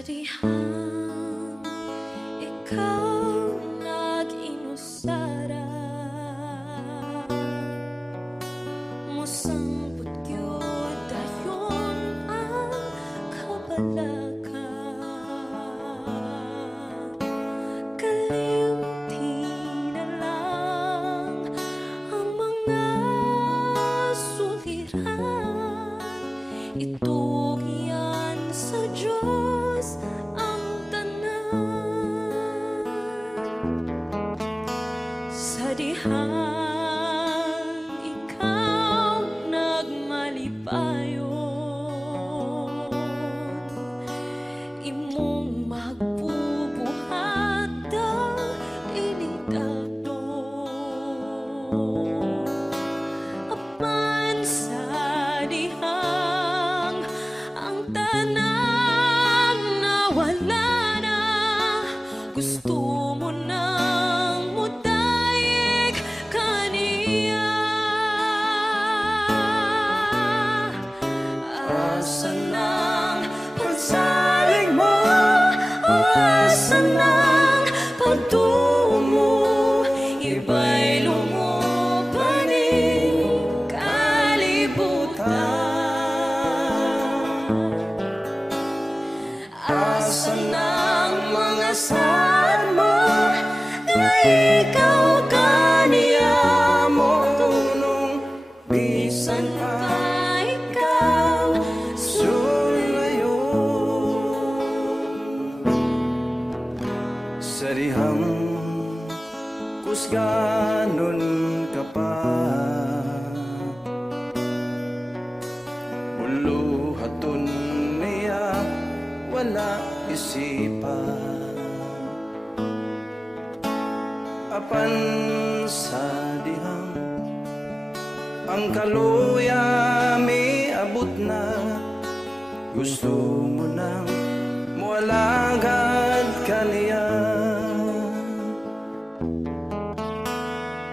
dihang ikaw nag-inusara, musang putyod dayon ang kabalaka. Kalimti na lang ang mga suliran, ito yan sa Diyos ang tanan. Sa dihang ikaw nagmalipayon, imong magbubuhat ang initagnon. Apan sa dihang ang tanan nawala na, gusto mo nang mutayik kaniya. Asan ang pagsalig mo? O asan ang pagtungo? Iba'y lumupaning kalibutan. Asan ang mga saan mo na ikaw kaniya mo tunong, bisan pa ikaw sulayo. Sa dihang kusganon ka pa, buluhaton niya wala isipan. Apan sa dihang ang kaluya mi abot na, gusto mo nang mualagad kaniya.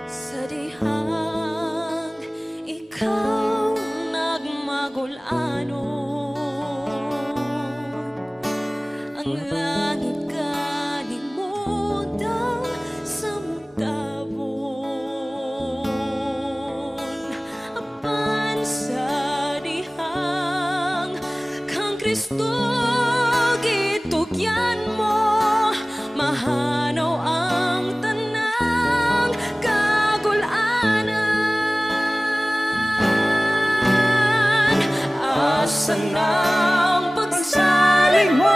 Sa dihang ikaw nagmagulanon, ang langit kanimutang sa mutabon. Apan sa dihang kang Kristo gitugyan mo, mahanaw ang tanang kagulanan. Asan ang pagsalig mo?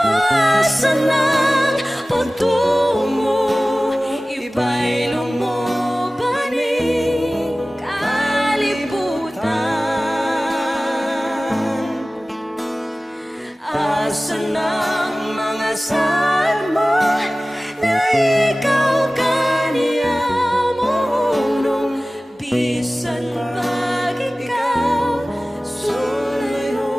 Asan ang pagtungo? Iba'y lumupaning kalibutan. Asan ang mga saan mo na ikaw kaniya mo unong, bisan pag ikaw sulayo.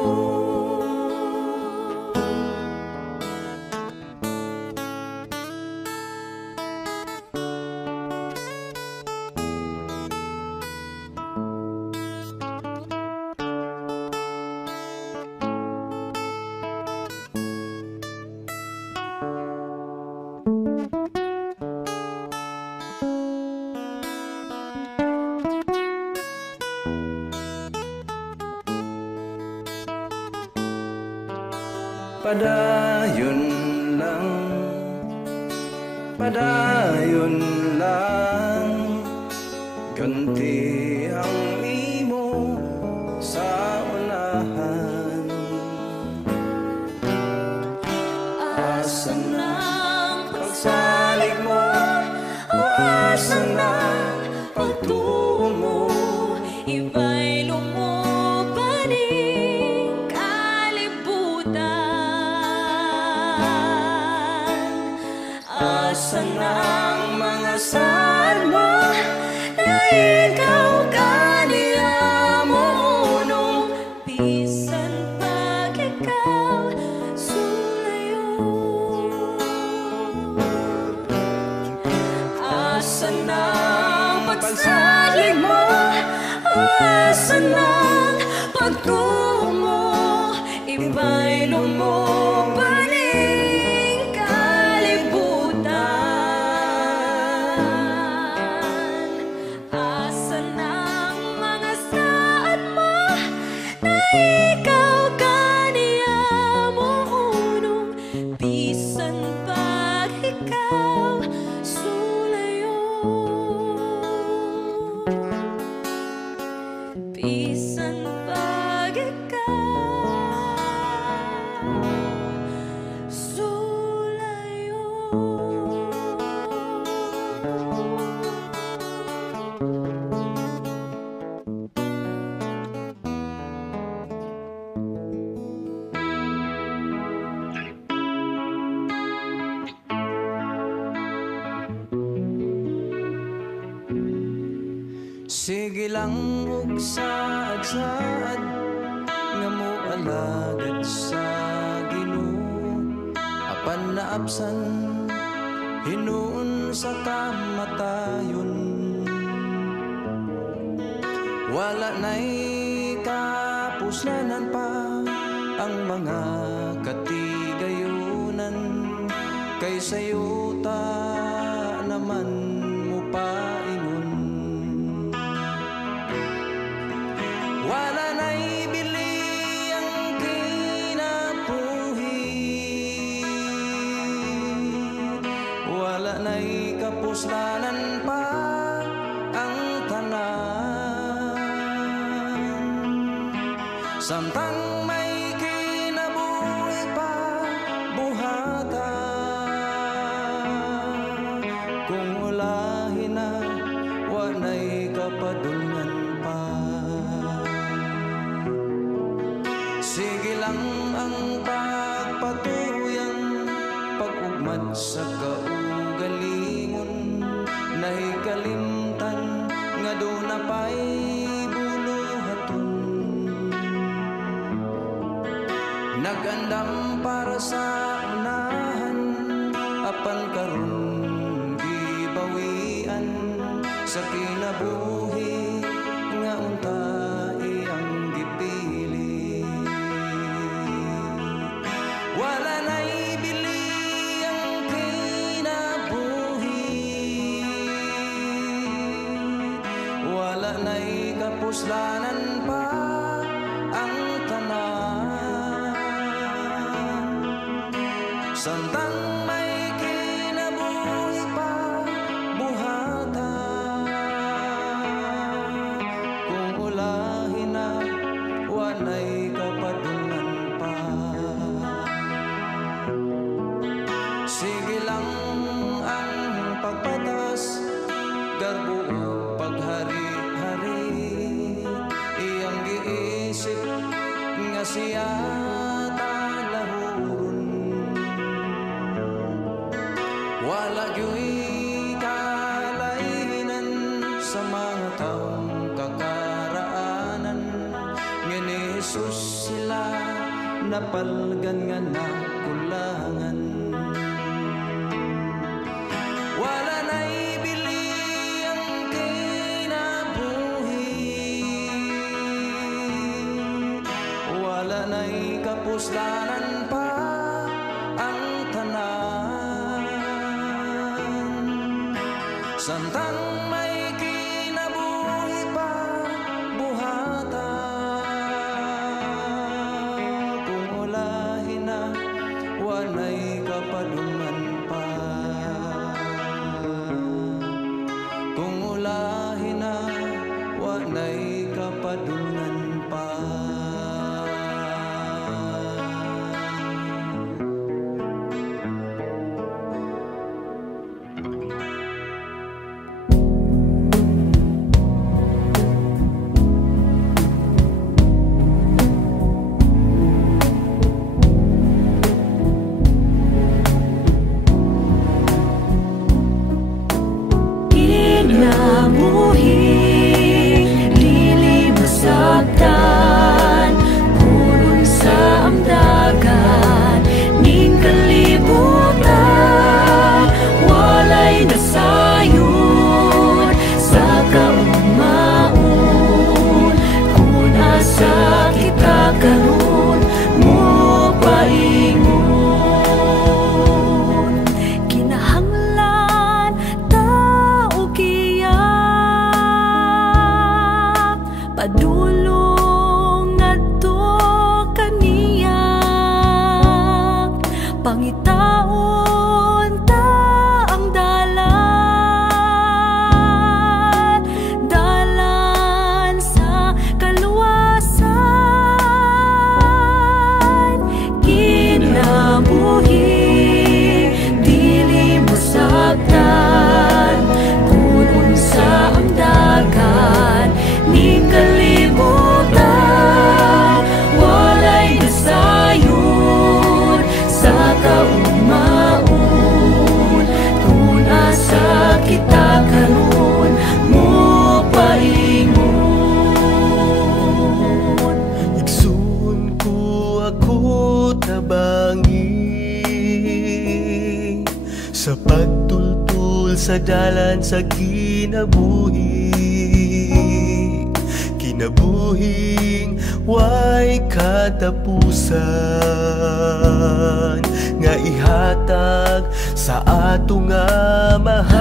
Padayon lang, padayon lang, ganti ang imo sa unahan. Asan ang pagsalig mo? O asan ang pagtungo? Iba'y lumupaning kalibutan. Asan ang mga saan mo na ikaw kaniya mo unong, bisan pag ikaw sulayo. Asan ang pagsalig mo? O asan ang pagtungo? Iba'y lumupaning pag ikaw sulayo. Bisan pag ikaw sulayo. Sige lang ug saad-saad nga moalagad sa Ginoo, apan naabsan hinuon sa kamatayon. Wala na'y kapuslanan pa ang mga katigayunan, kay sayo ta naman mo paingon. Wala na'y bili ang kinabuhi, wala na'y kapuslanan pa ang tanan. Samtang may kinabuhi pa buhata, kung ulahin na wanay kapadungan pa. Sige lang ang pagpatuyang pag-ugmad sa kaugalingon, nahikalimtan nga doon na pa'y buluhaton. Nagandam para sa unahan, apan karon gibawian sa kinabuhi nga unta iyang gipili. Wala na'y bili ang kinabuhi, wala na'y kapuslanan pa ang tanan. Samtang may kinabuhi pa buhata, kung ulahin na wanay kapadungan pa. Sige lang ang pagpatas, garbo o paghari-hari, iyang giisip nga siya talahuron. Wala gyu'y kalainan sa mga taong kakaraanan, nga ni Jesus sila napalgan nga nakulangan. Wala na'y bili ang kinabuhi, wala na'y kapuslanan pa ang tanan. Samtang may kinabuhi pa buhata, kung ulahin na wanay kapadungan pa. Kung ulahin na wanay kapadungan pa. sa pagtultul sa dalan sa kinabuhi, kinabuhing way katapusan, nga ihatag sa ato nga mahal.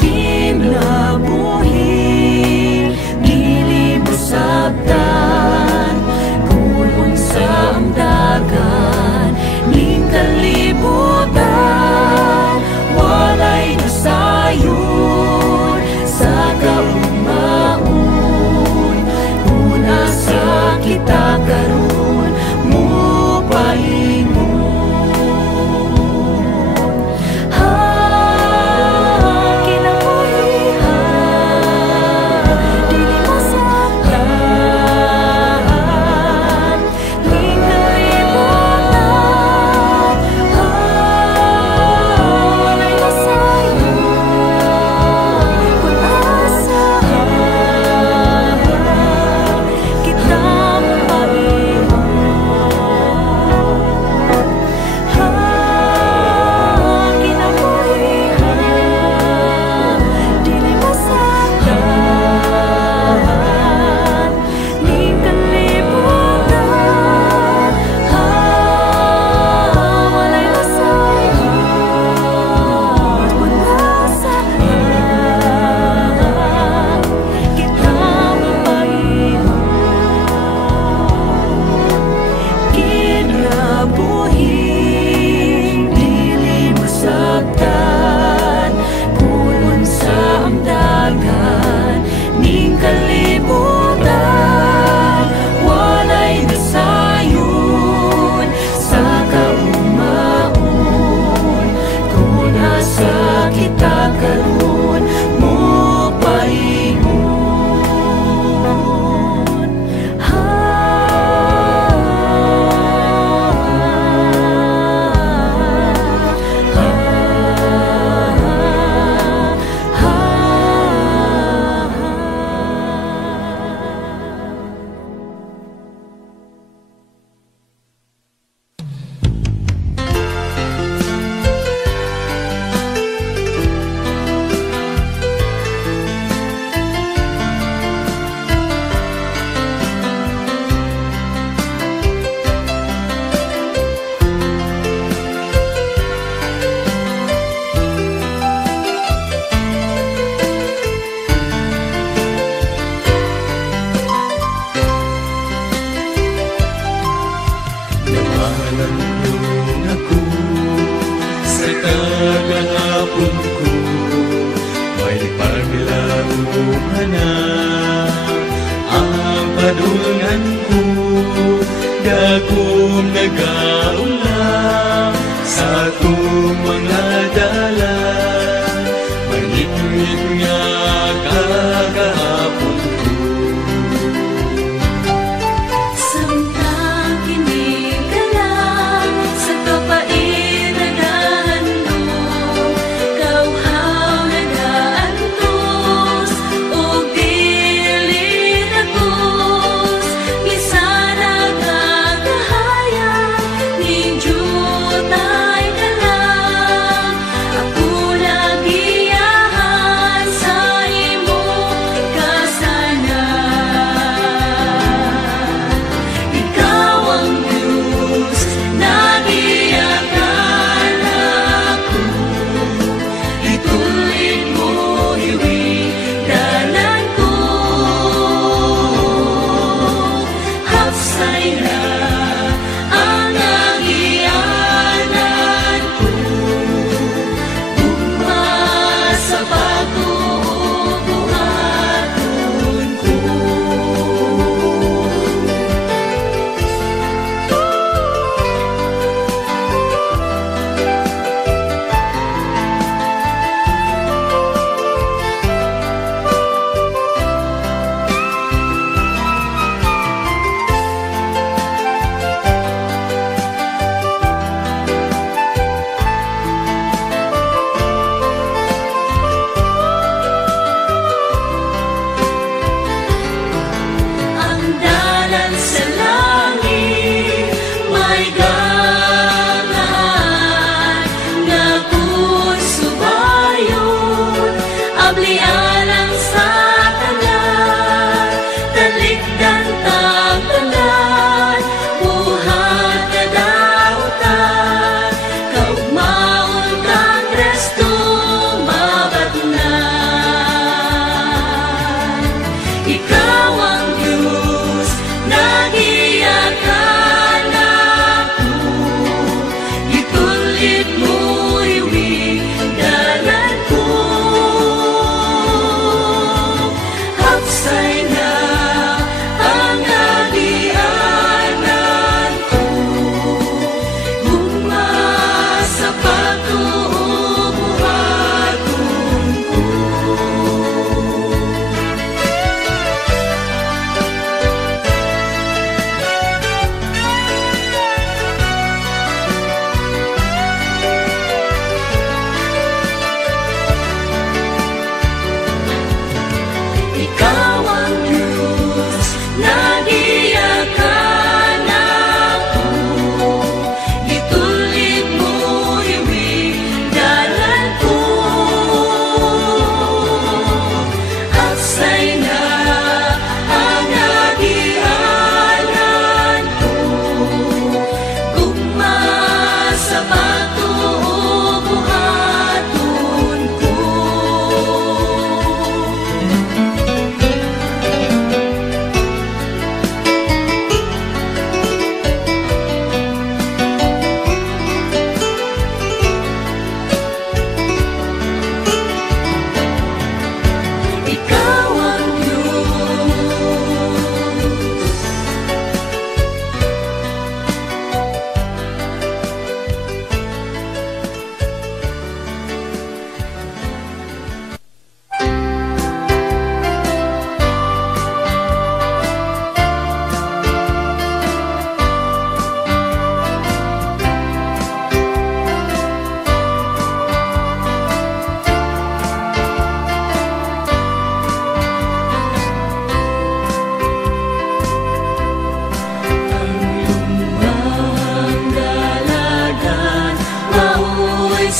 Kinabuhi dili mo sabtan, kulong sa amdagan ning kalibutan, walay nasayon sa kaumaon. Una sa kita karon mo paingon.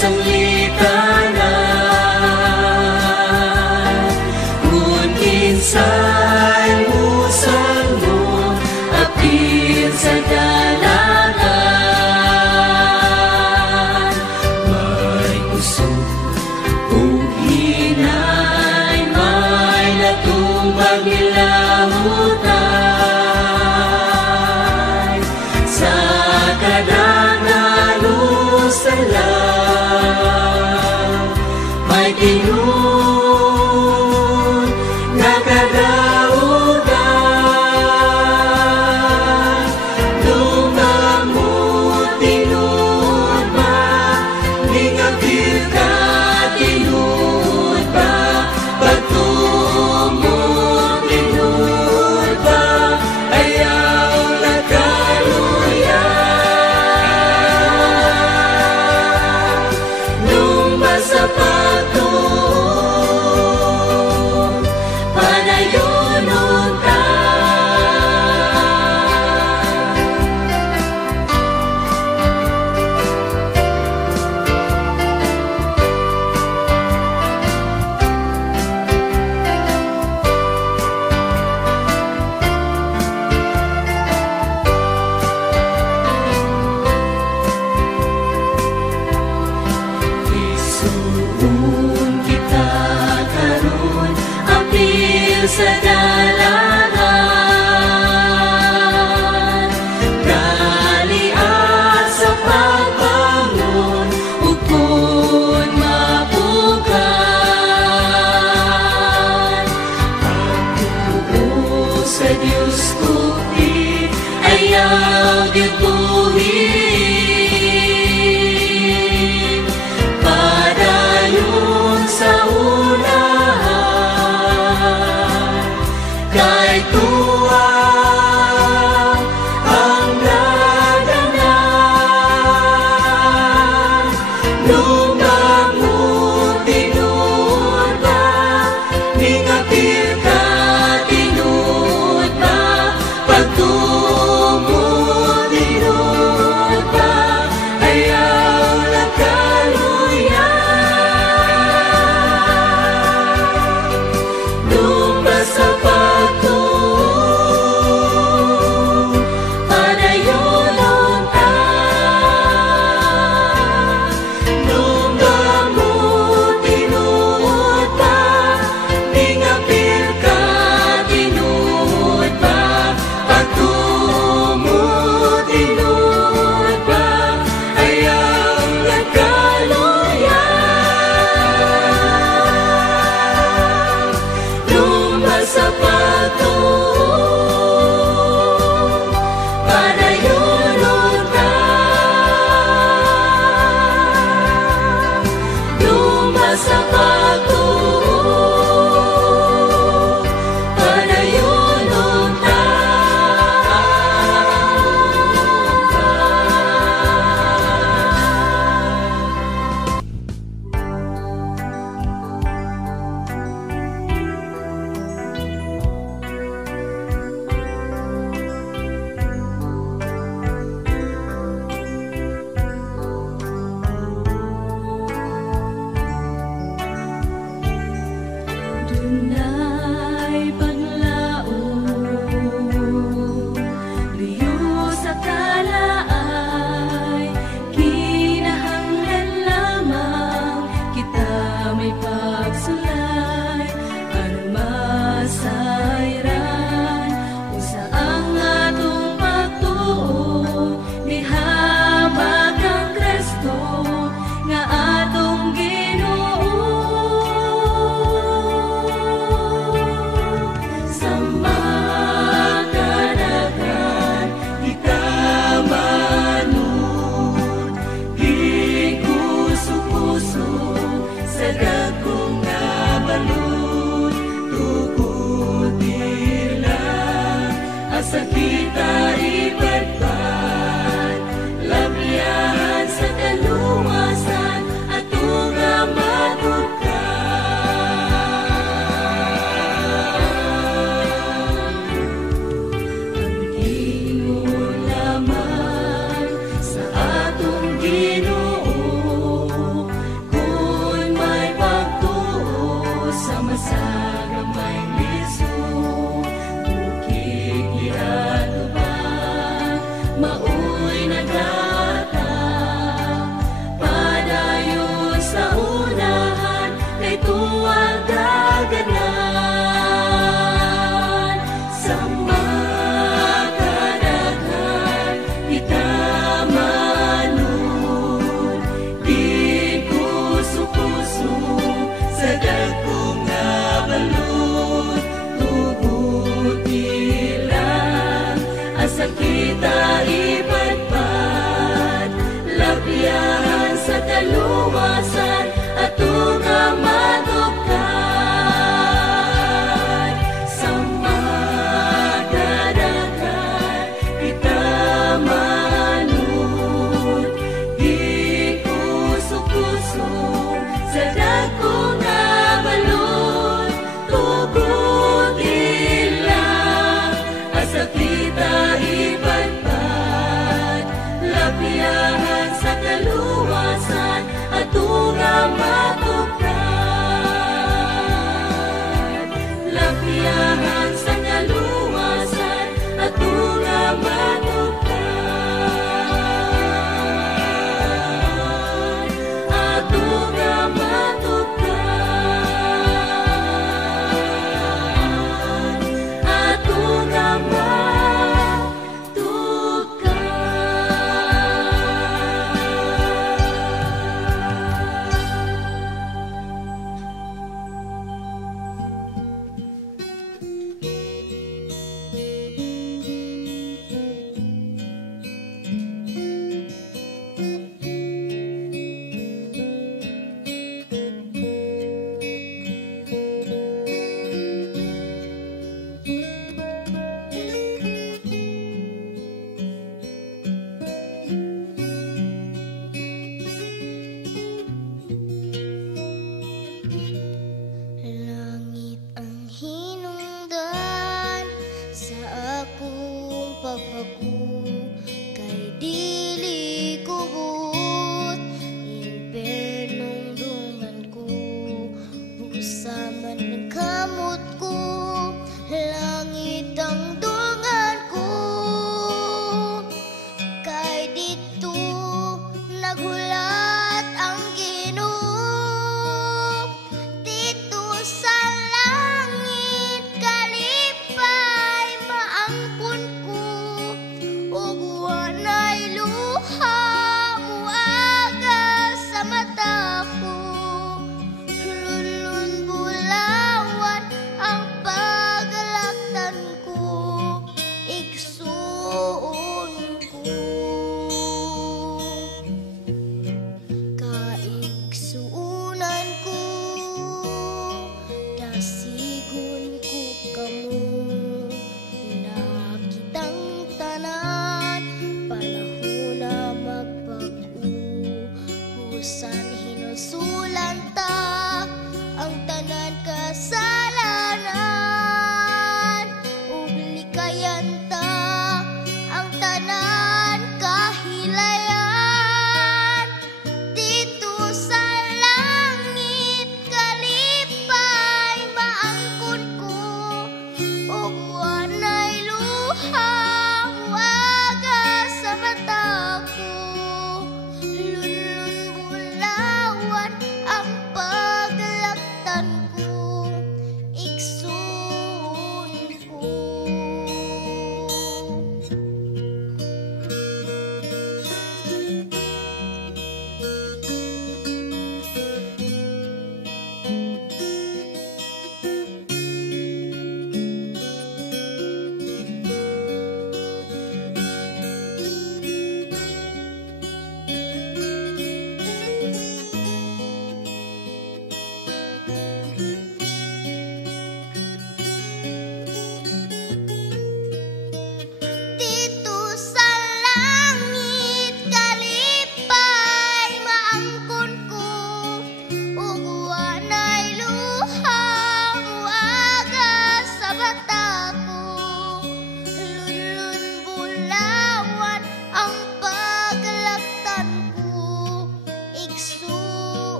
sanglitanan. Ngun kinsay musal mo, apil sa dalagan. May usok o hinay, may natubag nilahutan. Sa kadangan usalan,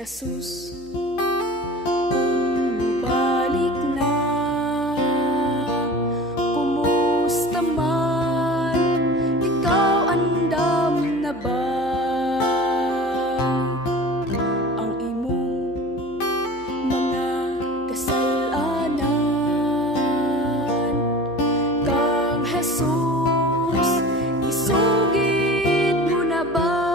Jesus, kung balik na, kumusta man, ikaw andam na ba? Ang imong mga kasalanan, kang Jesus, isugid mo na ba?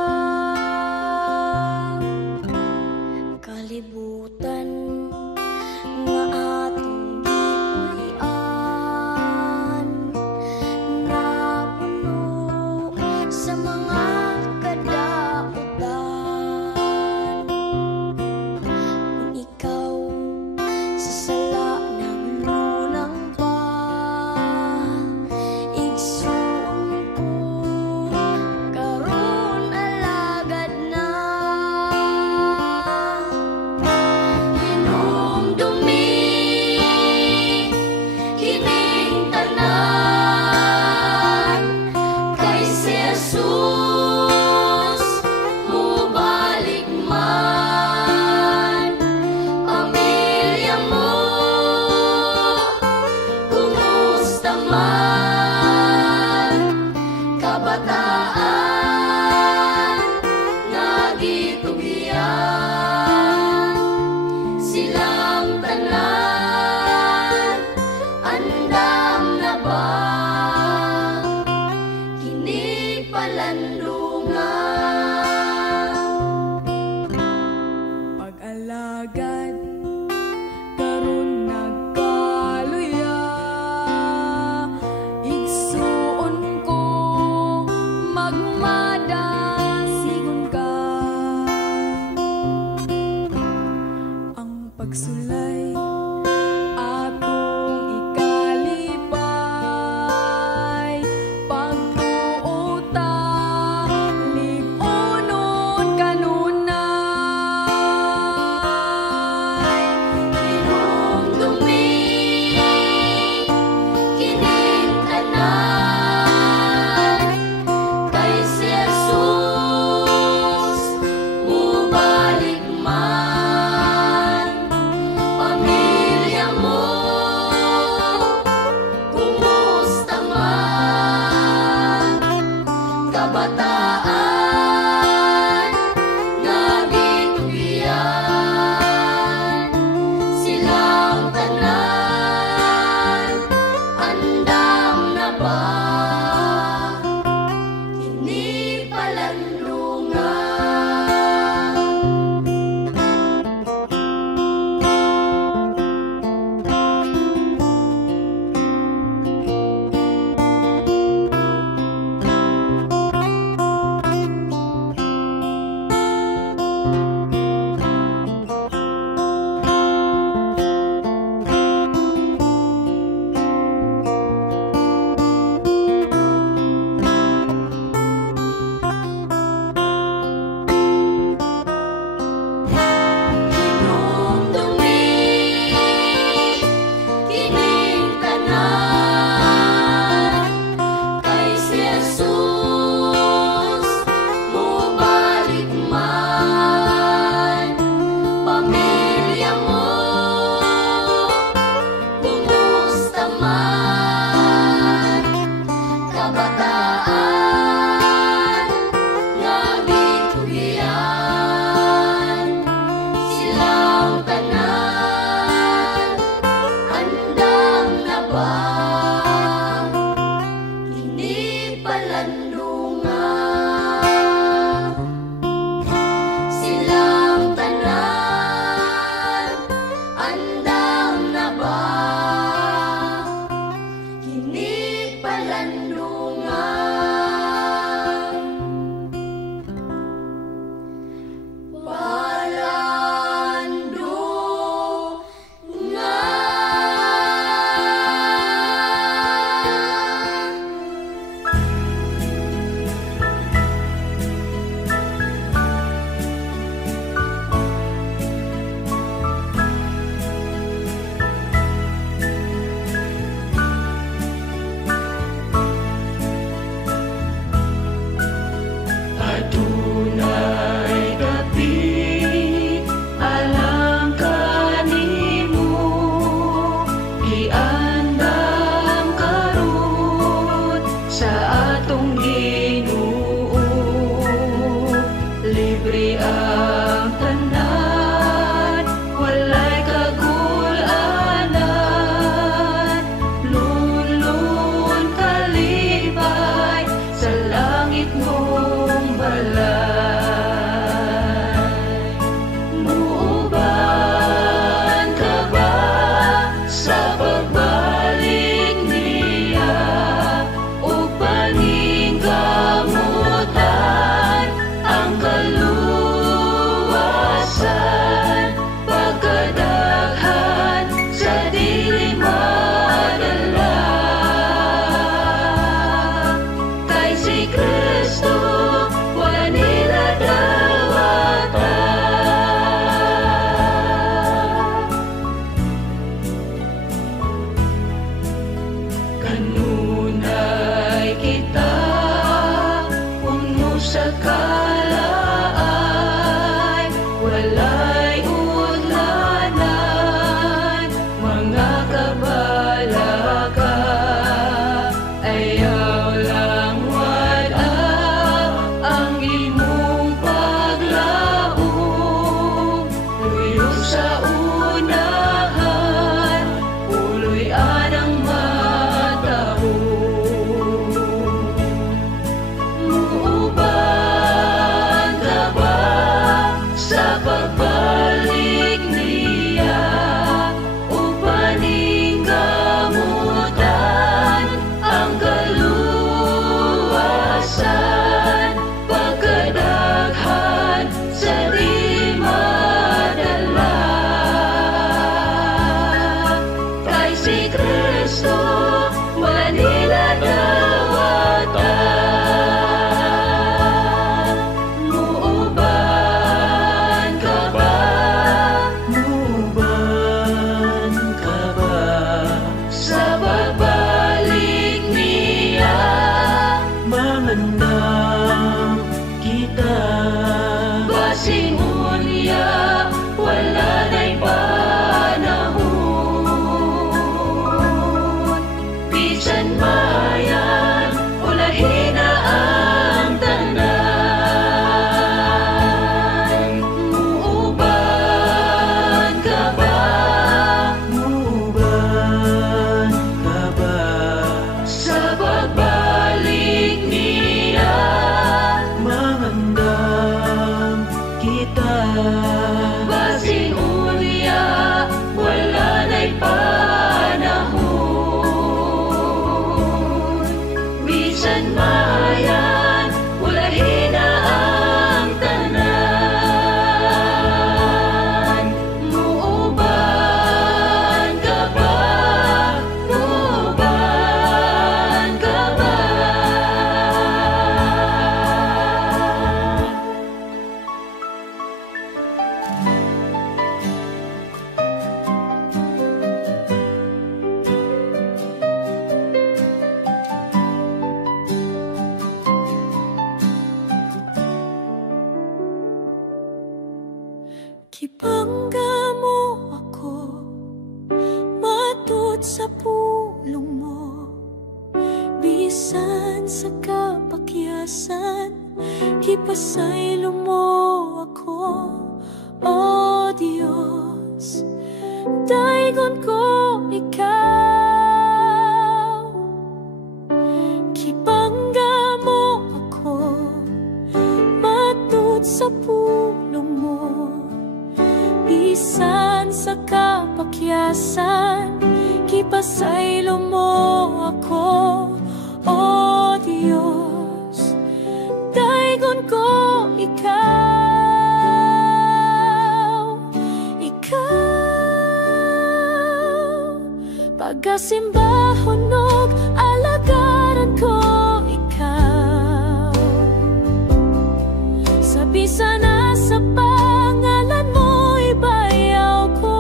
Kibangga mo ako, matut sa pulong mo, bisan sa kapakyasan, ipasaylo mo ako, O Diyos, daygon ko ikaw. Kibangga mo ako, matut sa pulong mo, bisan sa kapakyasan, ipasaylo mo ako, O Diyos, daygon ko ikaw. Ikaw, pagasimbahon og alagaran ko ikaw, sa bisan na sa pangalan mo ibayaw ko,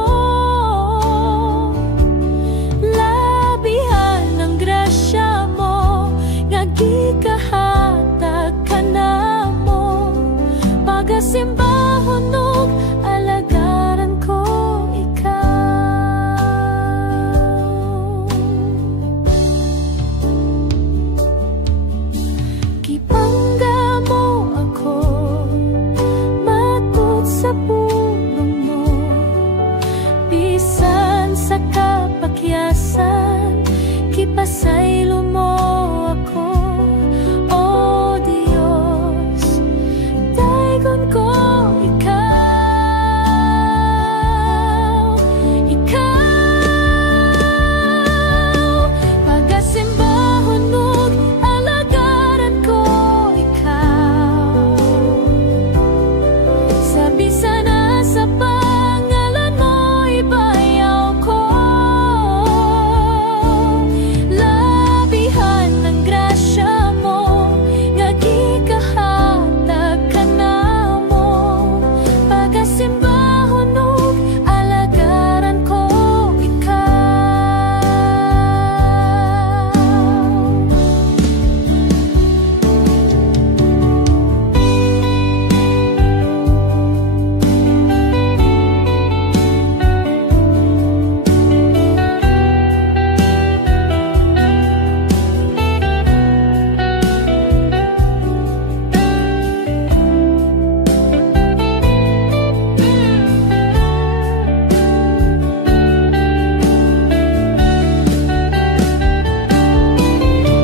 labihan ng grasya mo nga gikahatag ka na mo, pagasimbahon og alagaran ko ikaw. Kibangga mo ako, matut sa pulong mo, bisan sa kapakyasan, ipasaylo mo ako, O Diyos, daygon ko ikaw. Ikaw, pagasimbahon og alagaran ko ikaw, sa bisan na sa pangalan mo ibayaw ko, labihan ng grasya mo nga gikahatag ka na mo, pagasimbahon og alagaran ko ikaw.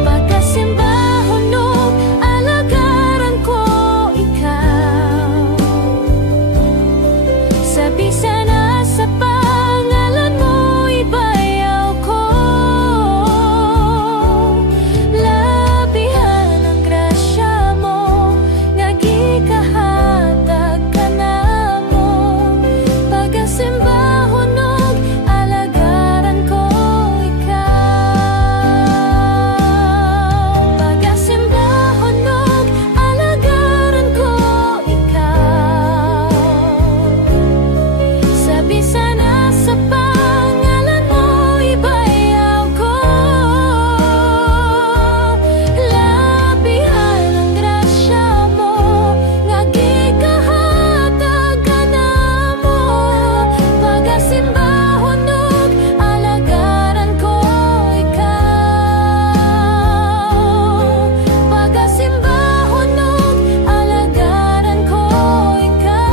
Pagasimbahon og alagaran ko ikaw, sa bisan na sa pangalan mo ibayaw ko, labihan ng grasya mo nga gikahatag ka na mo, pagasimbahon og alagaran ko ikaw. Pagasimbahon og alagaran ko ikaw, sa bisan na sa pangalan mo ibayaw ko, labihan ng grasya mo nga gikahatag ka na mo, pagasimbahon og alagaran ko ikaw. Pagasimbahon og alagaran ko ikaw.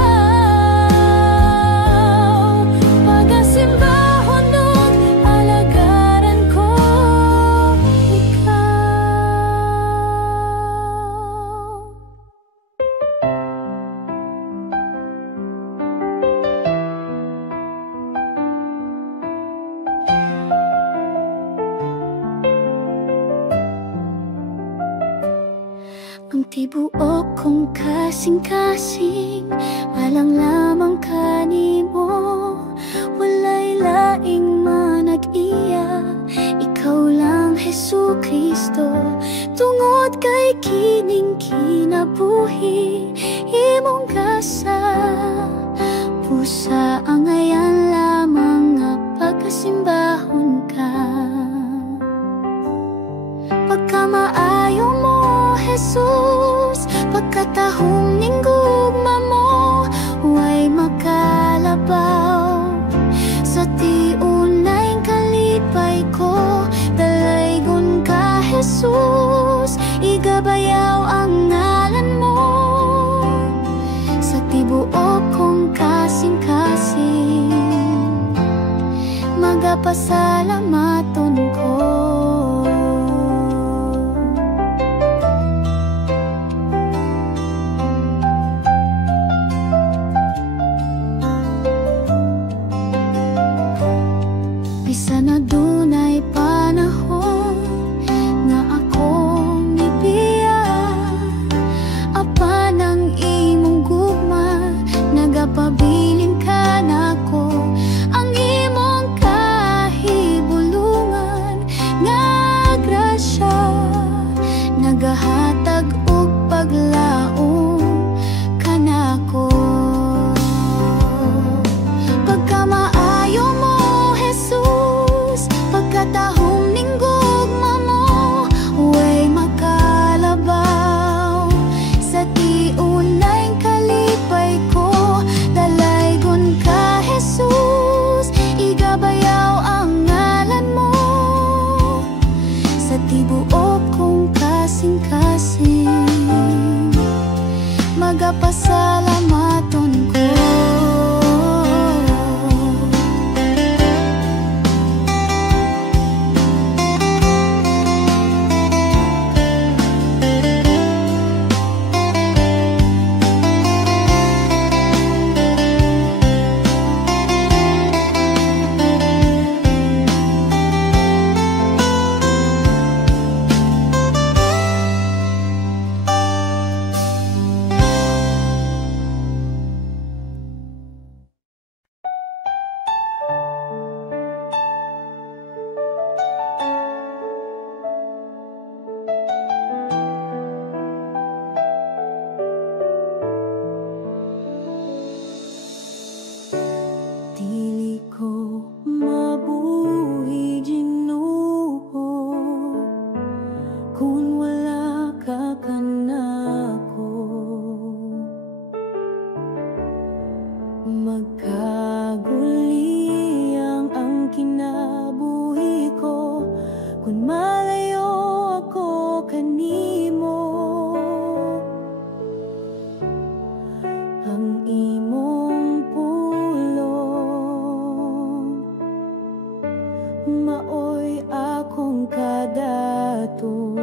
Pagasimbahon og alagaran ko ikaw. Ang tibuok kong kasing-kasing, walang lamang kanimo, walay laing manag-iya, ikaw lang Jesucristo, tungod kay kining kinabuhi, imong gasa, pusa ang ayan lamang nga pagkasimbahon ka. Pagkamaayo mo, Jesus, pagkatahong ning gugma mo, way maka kalabaw. Sa tiunay kalipay ko, dalaygon ka Jesus, igabayaw ang ngalan mo. Sa tibuok kong kasing-kasing, magapasalamaton ko. Bisan na dunay panahon nga akong nibiya, apan ang imong gugma nagapabilin ka nako. Ang imong kahibulungan nga grasya nagahatag og paglaom kanako. Pagkamaayo mo Jesus, pagkatahong ning gugma mo, way makalabaw. Sa tiunay kalipay ko, dalaygon ka Jesus, igabayaw ang ngalan mo. Sa tibuok kong kasing-kasing, magapasalamaton ko. Dili ko mabuhi Ginoo kung wala ka kanako. Magkaguliyang ang kinabuhi ko kung malayo ako kanimo. Ang imong pulong maoy akong kadaton.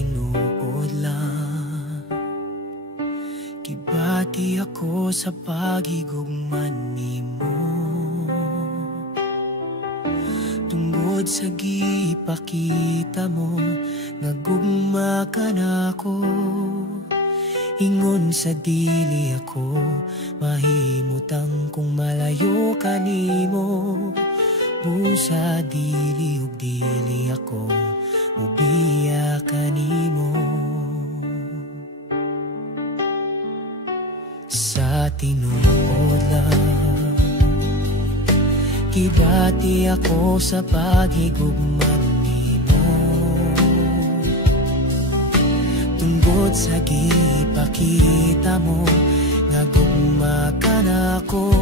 tinuod lang, gibati ako sa pagigugman nimo. Tungod sa gipakita mo, nagugma ka nako. Ingon sa dili ako, mahimutang kung malayo ka nimo. Busa dili ug dili ako, mubiya ka nimo. Sa tinuod lang, gibati ako sa pagigugman nimo. Tungod sa gipakita mo, nagugma ka nako.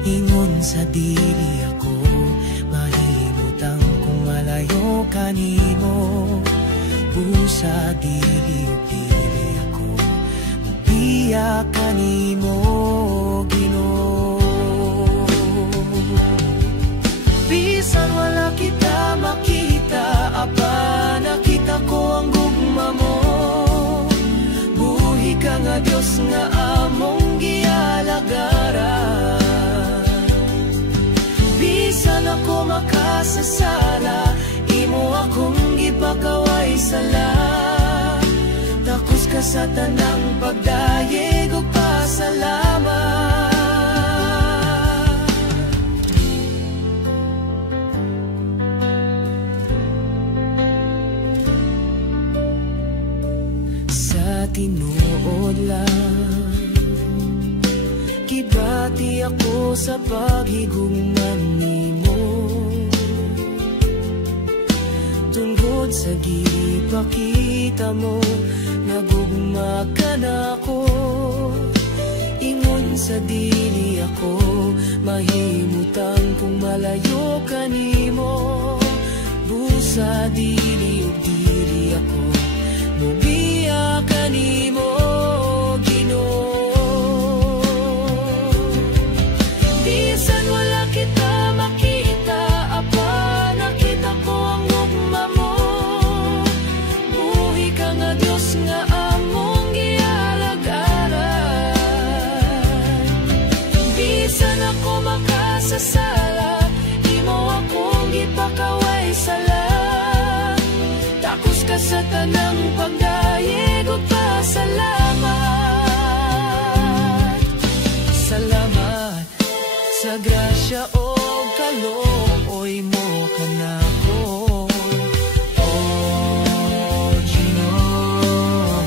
Ingon sa dili ako, mahimutang kung malayo ka nimo. Busa dili ug dili ako, mubiya ka nimo, Ginoo. Bisan wala kita makita, apa nakita ko ang gugma mo. Buhi ka nga Dios nga among gialagaran. Bisan ako makasasala, imo akong gipakaway sala. Takos ka sa tanang pagdayeg ug pasalamat. Sa tinuod lang, gibati ako sa paghigugman nimo. Tungod sa gipakita mo, nagugma ka nako. Ingon sa dili ako, mahimutang kung malayo ka nimo. Busa dili ug dili ako, mubiya ka nimo, Ginoo. Bisan wala kita makita, apa nakita ko ang gugma mo. Buhi ka nga Dios nga among gialagaran. Bisan ako makasasala, imo akong gipakaway sala. Takos ka sa tanang pagdayeg ug pasalamat. Salamat sa grasya o kalooy mo kanako, oh Ginoo.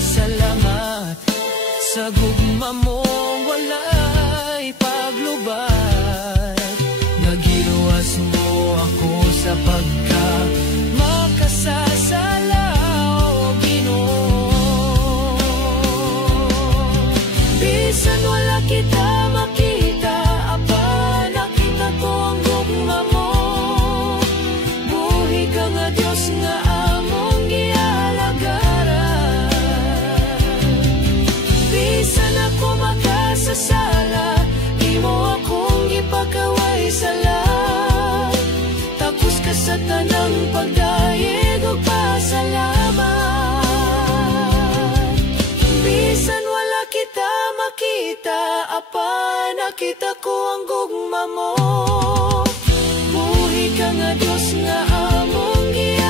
Salamat sa gugma mo, walay paglubat. Nagiluwas mo ako sa pagka makasasala, oh Ginoo. Bisan wala kita makita, apa nakita ko ang gugma mo. Buhi ka nga Dios nga among gialagaran. Bisan ako makasasala, imo akong gipakaway sala. Tapos ka sa tanang pagdayeg ug pasalamat. Bisan wala kita makita, apa nakita ko ang gugma mo. Buhi ka nga Dios nga among gialagaran.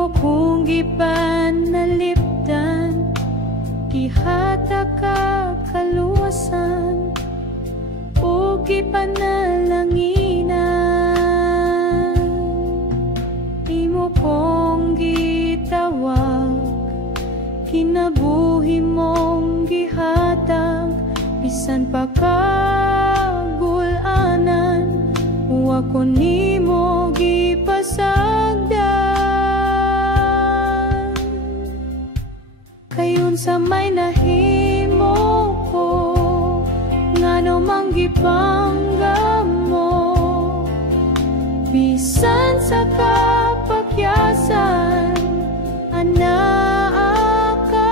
imo kong gipanalipdan, ihata ka kaluwasan o gipanalanginan. Imo kong gitawag, kinabuhi mong gihatag, bisan pa kagulanan, wa ko nimo gipasagdan. Kayon sa may nahimo ko, ngano mang gipangga mo, bisan sa kapakyasan, anaa ka.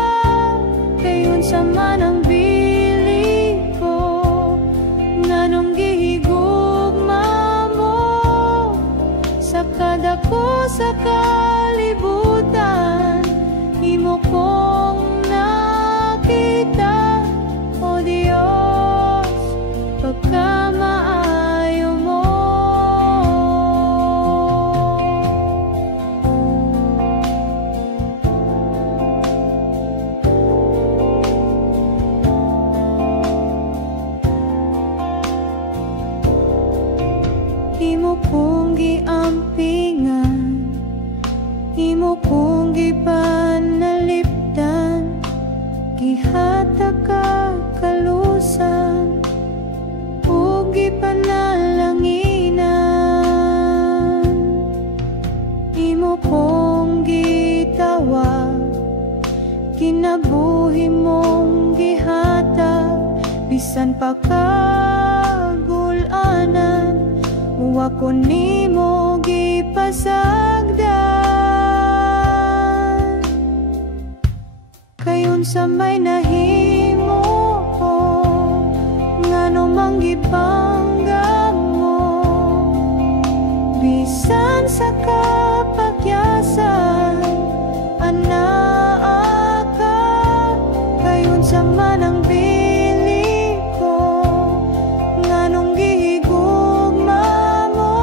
Kayon sa manang bili ko, nganong gihigugma mo, sa kadako sa kalibutan, imo kong nakita, O Diyos, pagkamaayo mo. Imo kong giampingan, imo kong gipanalipdan, gihata ka kalusan o gipanalanginan. Imo kong gitawag, kinabuhi mong gihatag, bisan pa kagulanan, wa ko nimo gipasagdan. Kayon sa may nahimo ko, ngano mang gipangga mo, bisan sa kapakyasan, anaa ka. Kayon sa manang bili ko, nganong gihigugma mo,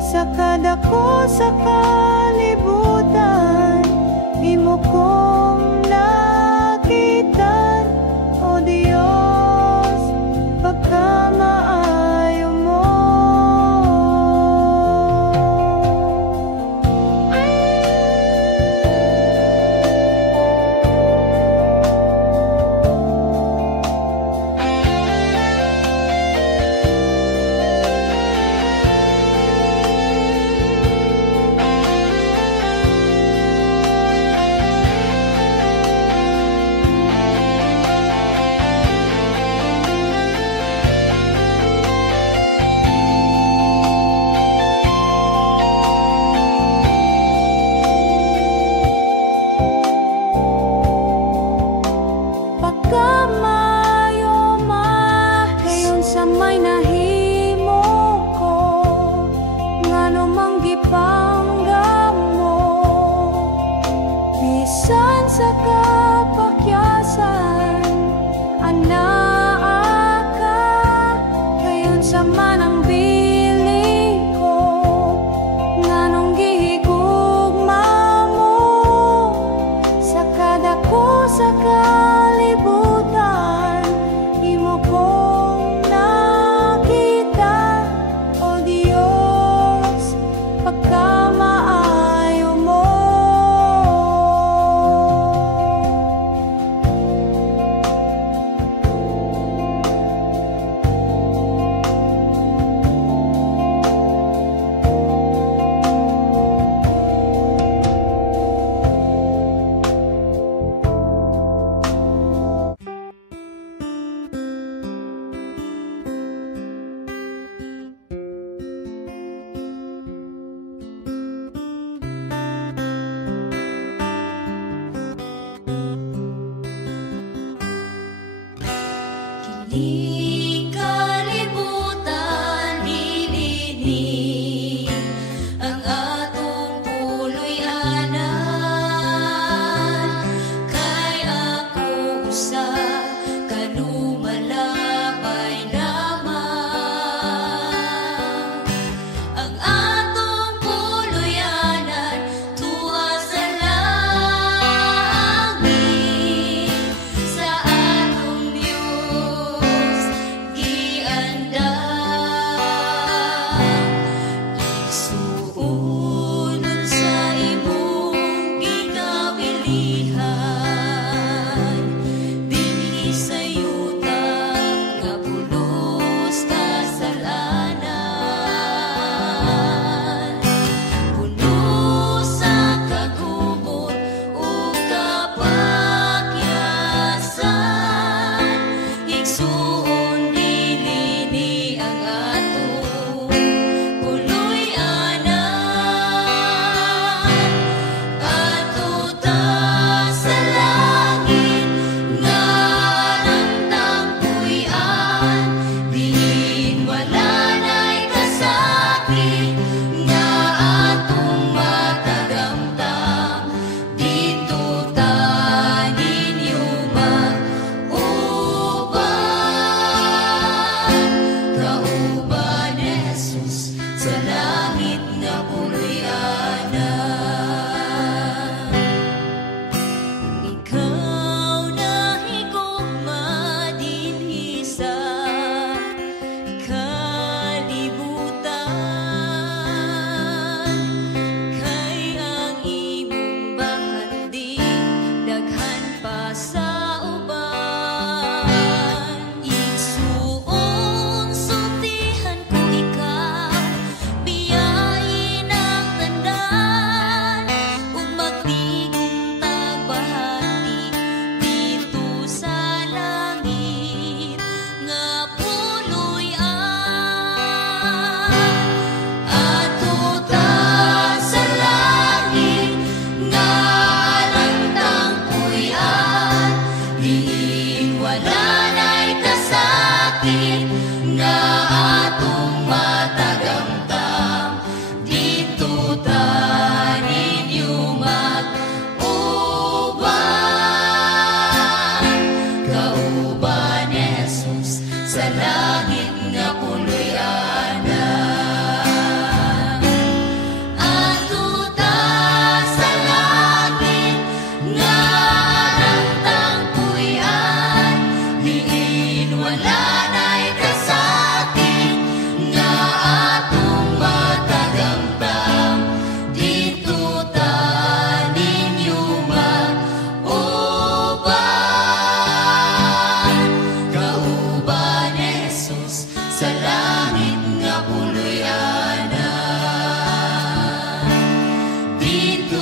sa kadako sa kalibutan, imo kong nakitan, O Diyos, pagkamaayo mo. Pagkamayo kayon sa may nahimo ko, ngano mang gipangga mo, bisan sa kapakyasan, anaa ka. Kayon sa manang bili ko, nganong gihigugma mo, sa kadako sa kalibutan, imo kong nakita, O Diyos, pagkamaayo mo. Di kalibutan dinini ang atong puloy-anan, kay ako usa kanumalabay naman. Ang atong puloy-anan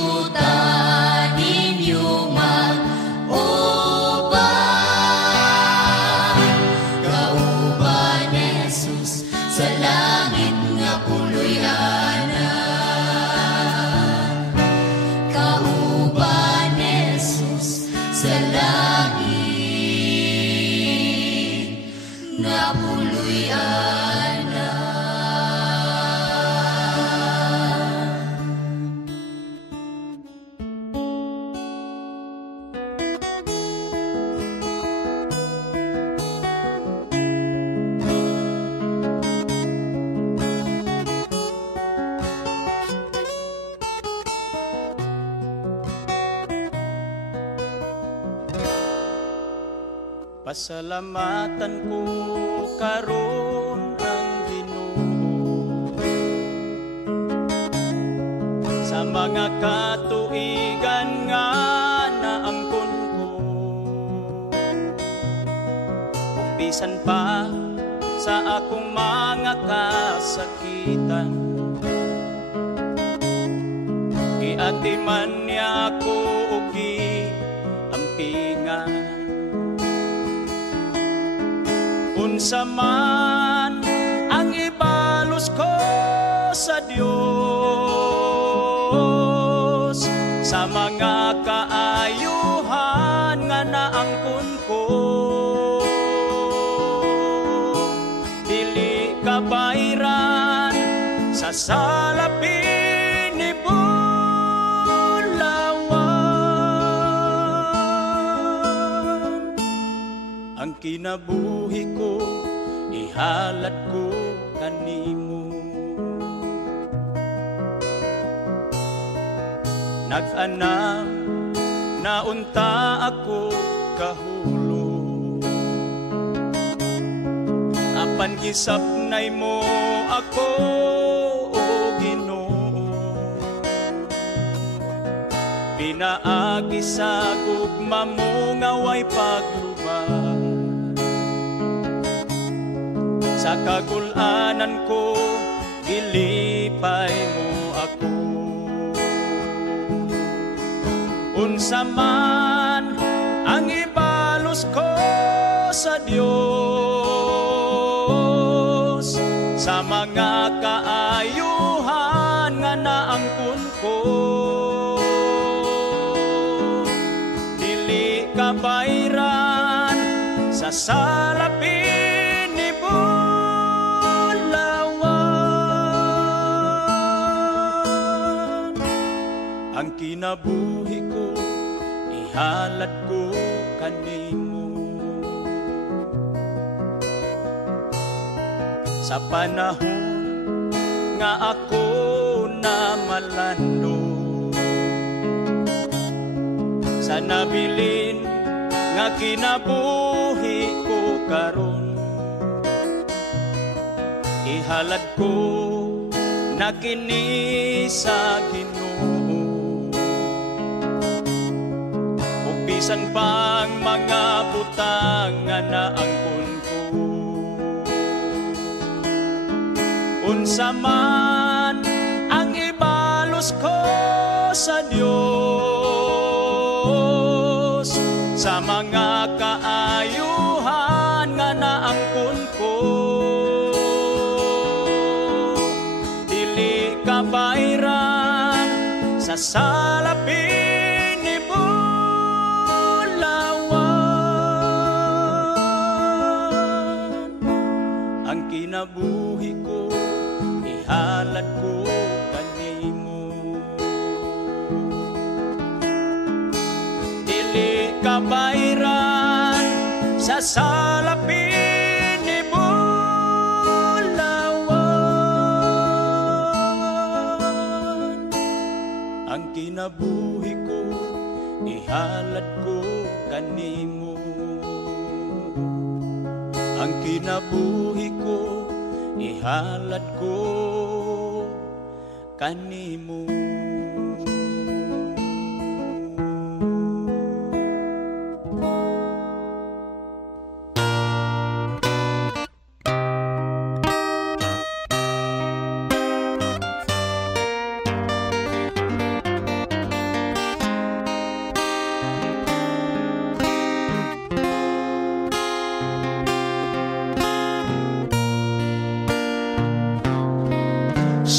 Kalimbutan ninyo mag-uban. Kauban ni Jesus sa langit nga puloy ana. Kauban ni Jesus sa langit nga puloy ana. Pasalamatan ko karon ang Ginoo sa mga katuigan nga naangkon ko. Ug bisan pa sa akong mga kasakitan, giatiman niya ako ug giampingan. Unsa man ang ibalos ko sa Dios, sa mga kaayuhan nga naangkon ko, dili kabayran sa salapin ni Bulawan. Ang kinabuhi ko ihalad ko kanimo. Nag-anak na unta ako kahulog, apan gisapnay mo ako o Ginoo. Pinaagi sa gugma mo nga way paglubad, sa kagulanan ko gilipay mo ako. Unsa man ang ibalos ko sa Dios, sa mga kaayuhan nga naangkon ko, dili kabayran sa salapin ni Bulawan. Ang kinabuhi ko ihalad ko kanimo. Sa panahon nga ako na malando, sa nabilin nga kinabuhi ko karon, ihalad ko na kini sa Ginoo. Ug bisan pang mga butang nga naangkon ko, unsa man ang ibalos ko sa Dios, sa mga kaayuhan nga naangkon ko, dili kabayran sa salapin ni Bulawan. Ang kinabuhi ko ihalad ko kanimo. Dili kabayran sa salapin ni Bulawan. Ang kinabuhi ko ihalad ko kanimo. Ang kinabuhi ko ihalad ko kanimo.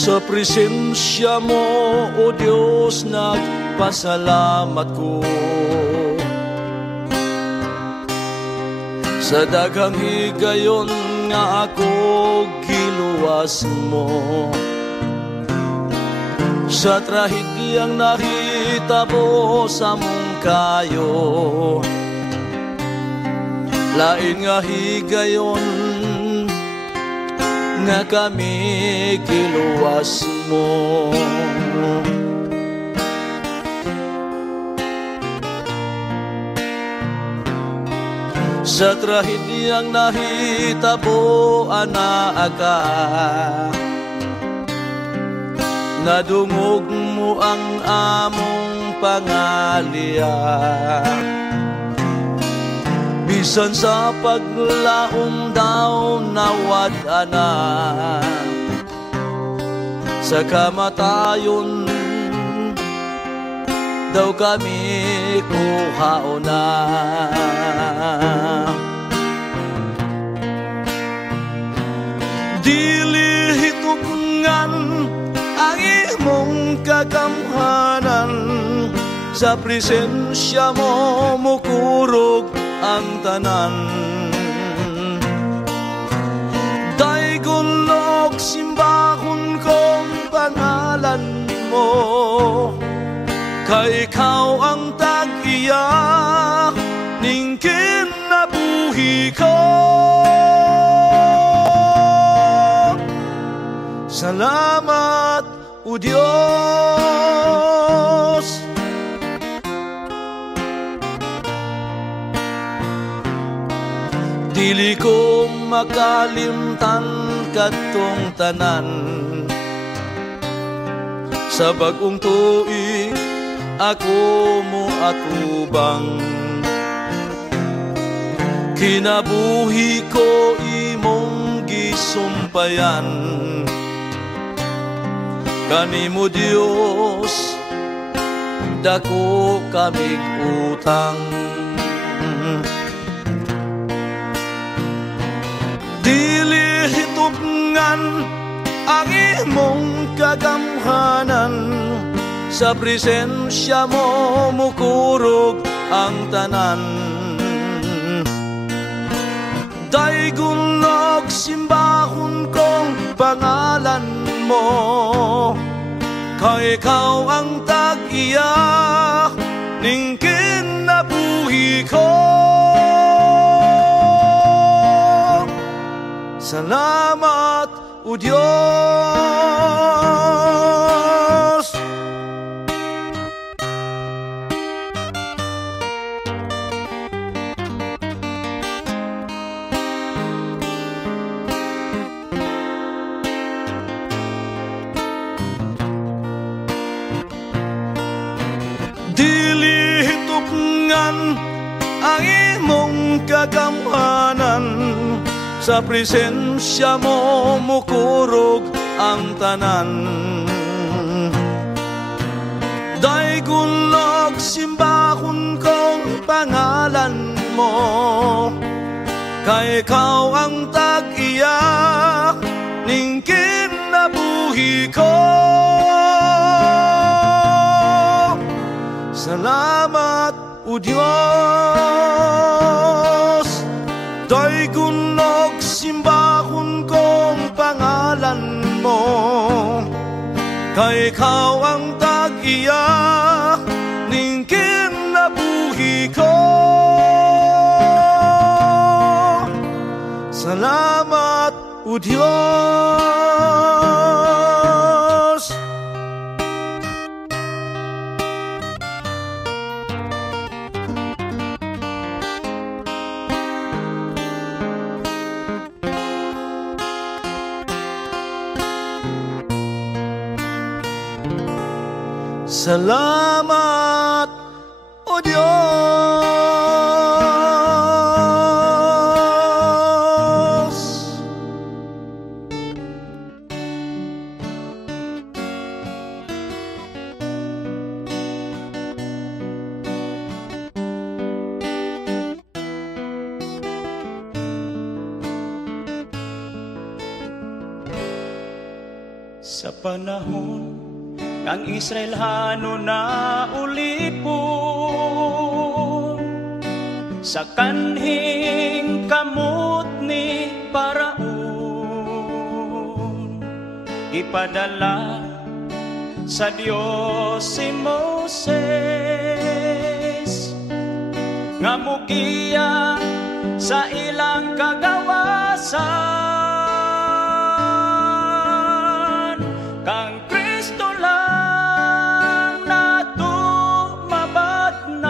Sa presensya mo, O Diyos, nagpasalamat ko. Sa daghang higayon nga ako giluwas mo. Sa trahidyang nahitabo sa mong kayo, lain nga higayon nga kami giluwas mo. Sa trahidyang nahitabo anaaga, nadungog mo ang among pangalia. Bisan sa paglaom daw nawad ana, sa kamatayon daw kami kuhaon na. Dili hitugngan ang imong kagamhanan, sa presensya mo mukurog ang tanan. Daigulog simbahon kong pangalan mo, kay ikaw ang tag-iya ning kinabuhi ko. Salamat, O Diyos. Dili ko makalimtan katong tanan, sa bagong tuig ako mo atubang. Kinabuhi ko imong gisumpayan, kanimo Dios dako kamig utang. Dili hitubngan ang imong kagamhanan, sa presensya mo mukurog ang tanan. Daigulog simbahon kong pangalan mo, kay ikaw ang tag-iya ning kinabuhi ko. Salamat, O Diyos. Dili hitubngan ang imong kagamhanan, sa presensya mo mukurog ang tanan. Daigulog simbahon kong pangalan mo, kay ikaw ang tag-iya ning kinabuhi ko. Salamat, O Diyos. Daigulog simbahon kong pangalan mo, kay ikaw ang tag-iya ning kinabuhi ko. Salamat, O Diyos. Salamat, O Diyos. Sa panahon ng Israelhano na ulipon, sa kanhing kamot ni Paraon, ipadala sa Diyos si Moses, nga mugiya sa ilang kagawasan. Kang Kristo lang nato mabatnan,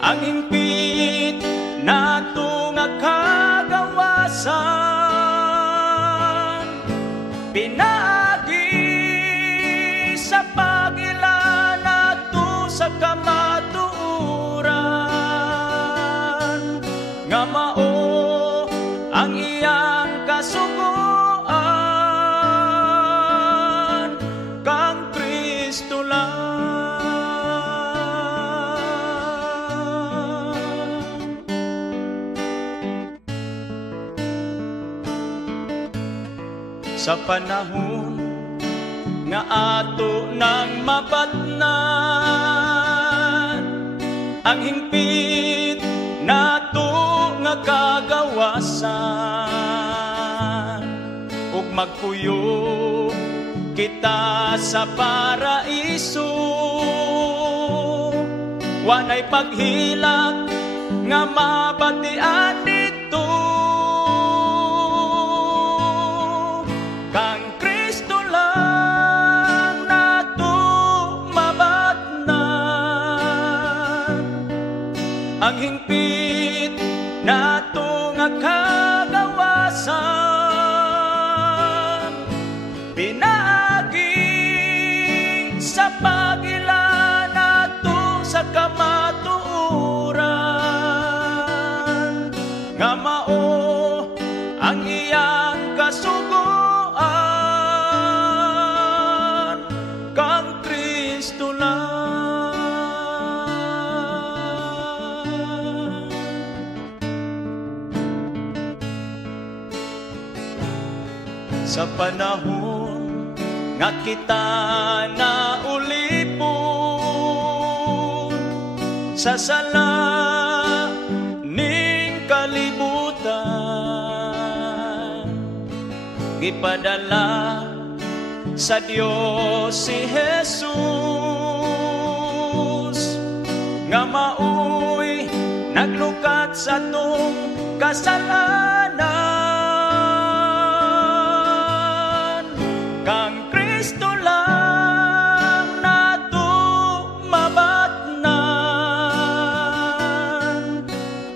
ang hingpit nato nga kagawasan. Pinaagi sa pag-ila nato sa kamatuoran, nga mao ang iyang kasugoan. Kang Kristo lang. Sa panahon nga ato nang mabatnan, ang hingpit nato nga kagawasan, ug magpuyo kita sa paraiso, wanay paghilak nga mabatian dito. Kang Kristo lang nato mabatnan, ang hingpit nato nga kagawasan. Pinaagi sa pag-ila nato sa kamatuoran, nga mao ang iyang kasugoan. Kang Kristo lang. Sa panahon nga kita na ulipon, sa sala ning kalibutan, ipadala sa Diyos si Jesus, nga maoy naglukat sa tong kasalanan. Kang Kristo lang nato mabatnan,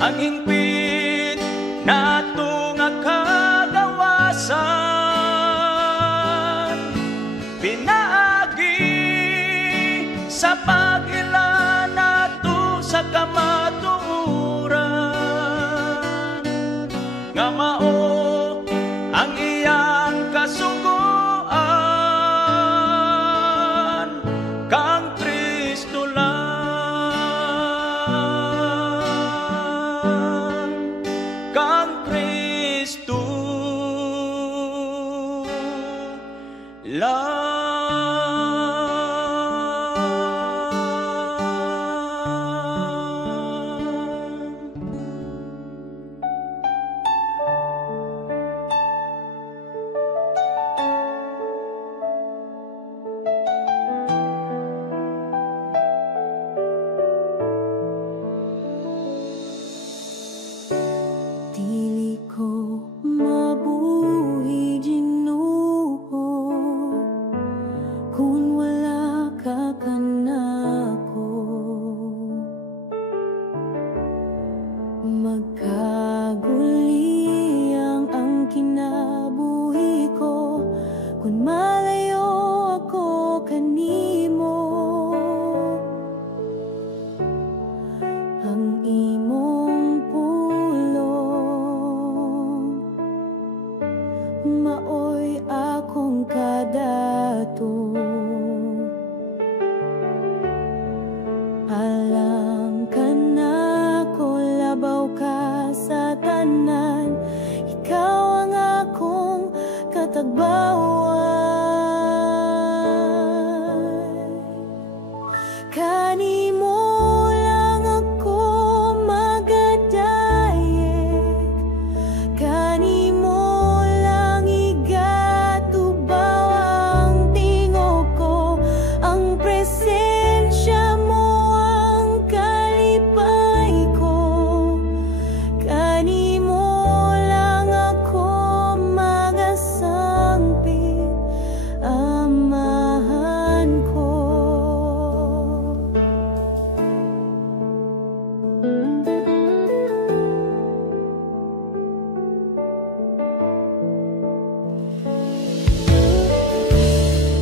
ang hingpit nato nga kagawasan. Pinaagi sa pag-ila nato sa kamatuoran, nga mao ang iyang kasugoan. Kang Kristo lang. Kang Kristo lang. kanimo lang ako magadayeg, kanimo lang igatubaw ang tingog ko, ang presensya mo ang kalipay ko, kanimo lang ako magasangpit, amahan ko.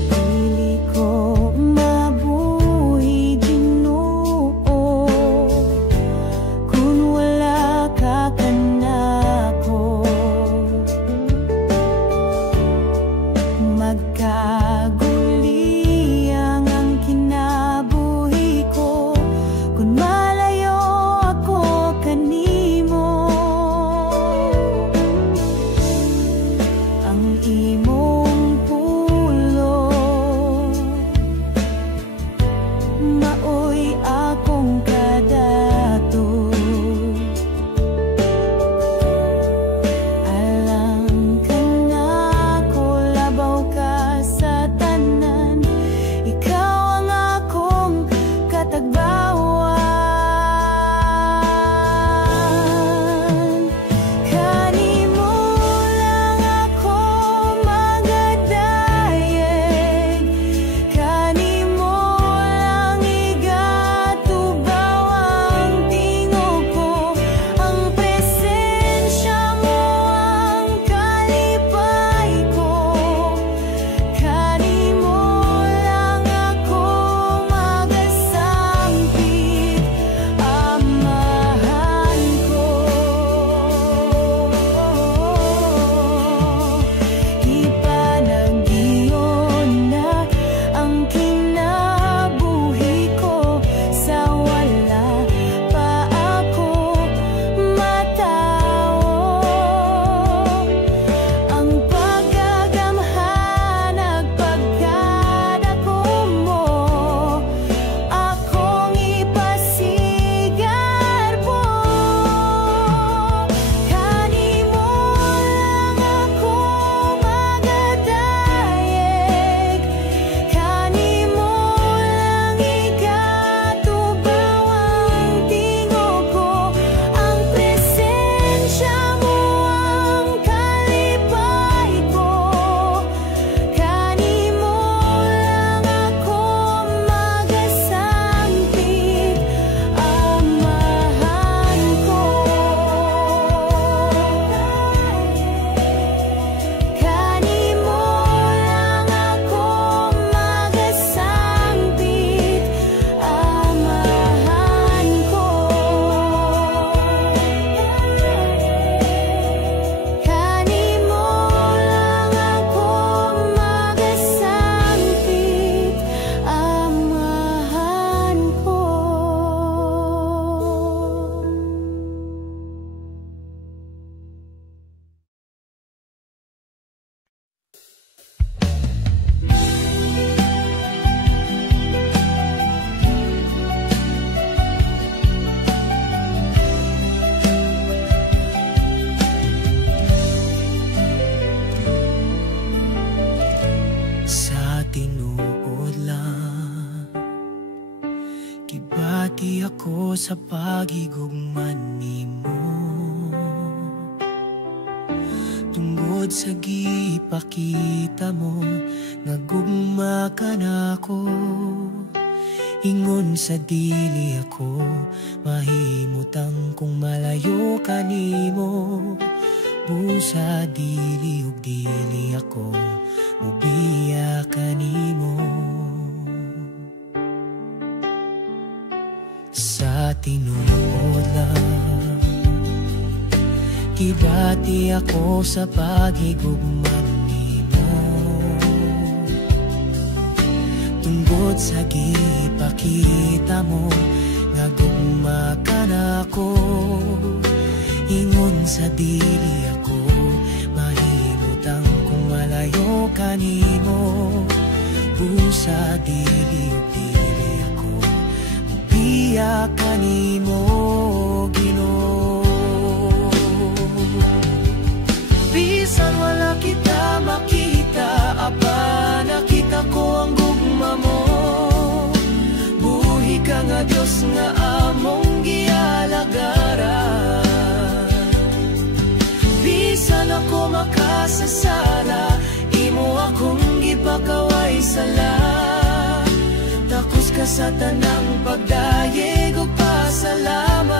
Pili ko mabuhi, Ginoo, kung wala ka kanako. Magkaguliyang ang kinabuhi ko kung malayo ako kanimo. Ang imong pulo maoy akong kadato. Alam ka na ko, labaw ka sa tanan, ikaw ang akong katagbawan. Kanimo lang ako magadayeg, kanimo lang igatubaw ang tingog ko, ang presensya mo ang kalipay ko, kanimo lang ako magasangpit, amahan ko. Ipanagdiyon na ang kinabuhi ko, sa wala pa ako matawo. Ang paggagamhan at pagkadako mo, akong ipasigar po. Kanimo lang ako magadayeg, kanimo lang igatubaw ang tingog ko, ang presensya mo ang kalipay ko, kanimo lang ako magasangpit, amahan ko. Kanimo lang ako magasangpit, amahan ko. Kanimo lang ako magasangpit, amahan ko. Sa tinuod lang kibati ako sa pagigugman nimo, tungod sa gipakita mo nagugma ka nako. Ingon sa dili ako mahimutang kung malayo kanimo, busa dili ug dili ako mubiya kanimo. Sa tinuod lang kibati ako sa pagigugman nimo, tungod sa gipakita mo nagugma ka nako. Ingon sa dili ako mahimutang kung malayo kanimo, busa dili ug dili ako kanimo Ginoo. Bisan wala kita makita, apa nakita ko ang gugma mo. Buhi ka nga Dios nga among gialagaran. Bisan ako makasasala, imo akong gipakaway sala. Takos ka sa tanang pagdayeg ug pasalamat.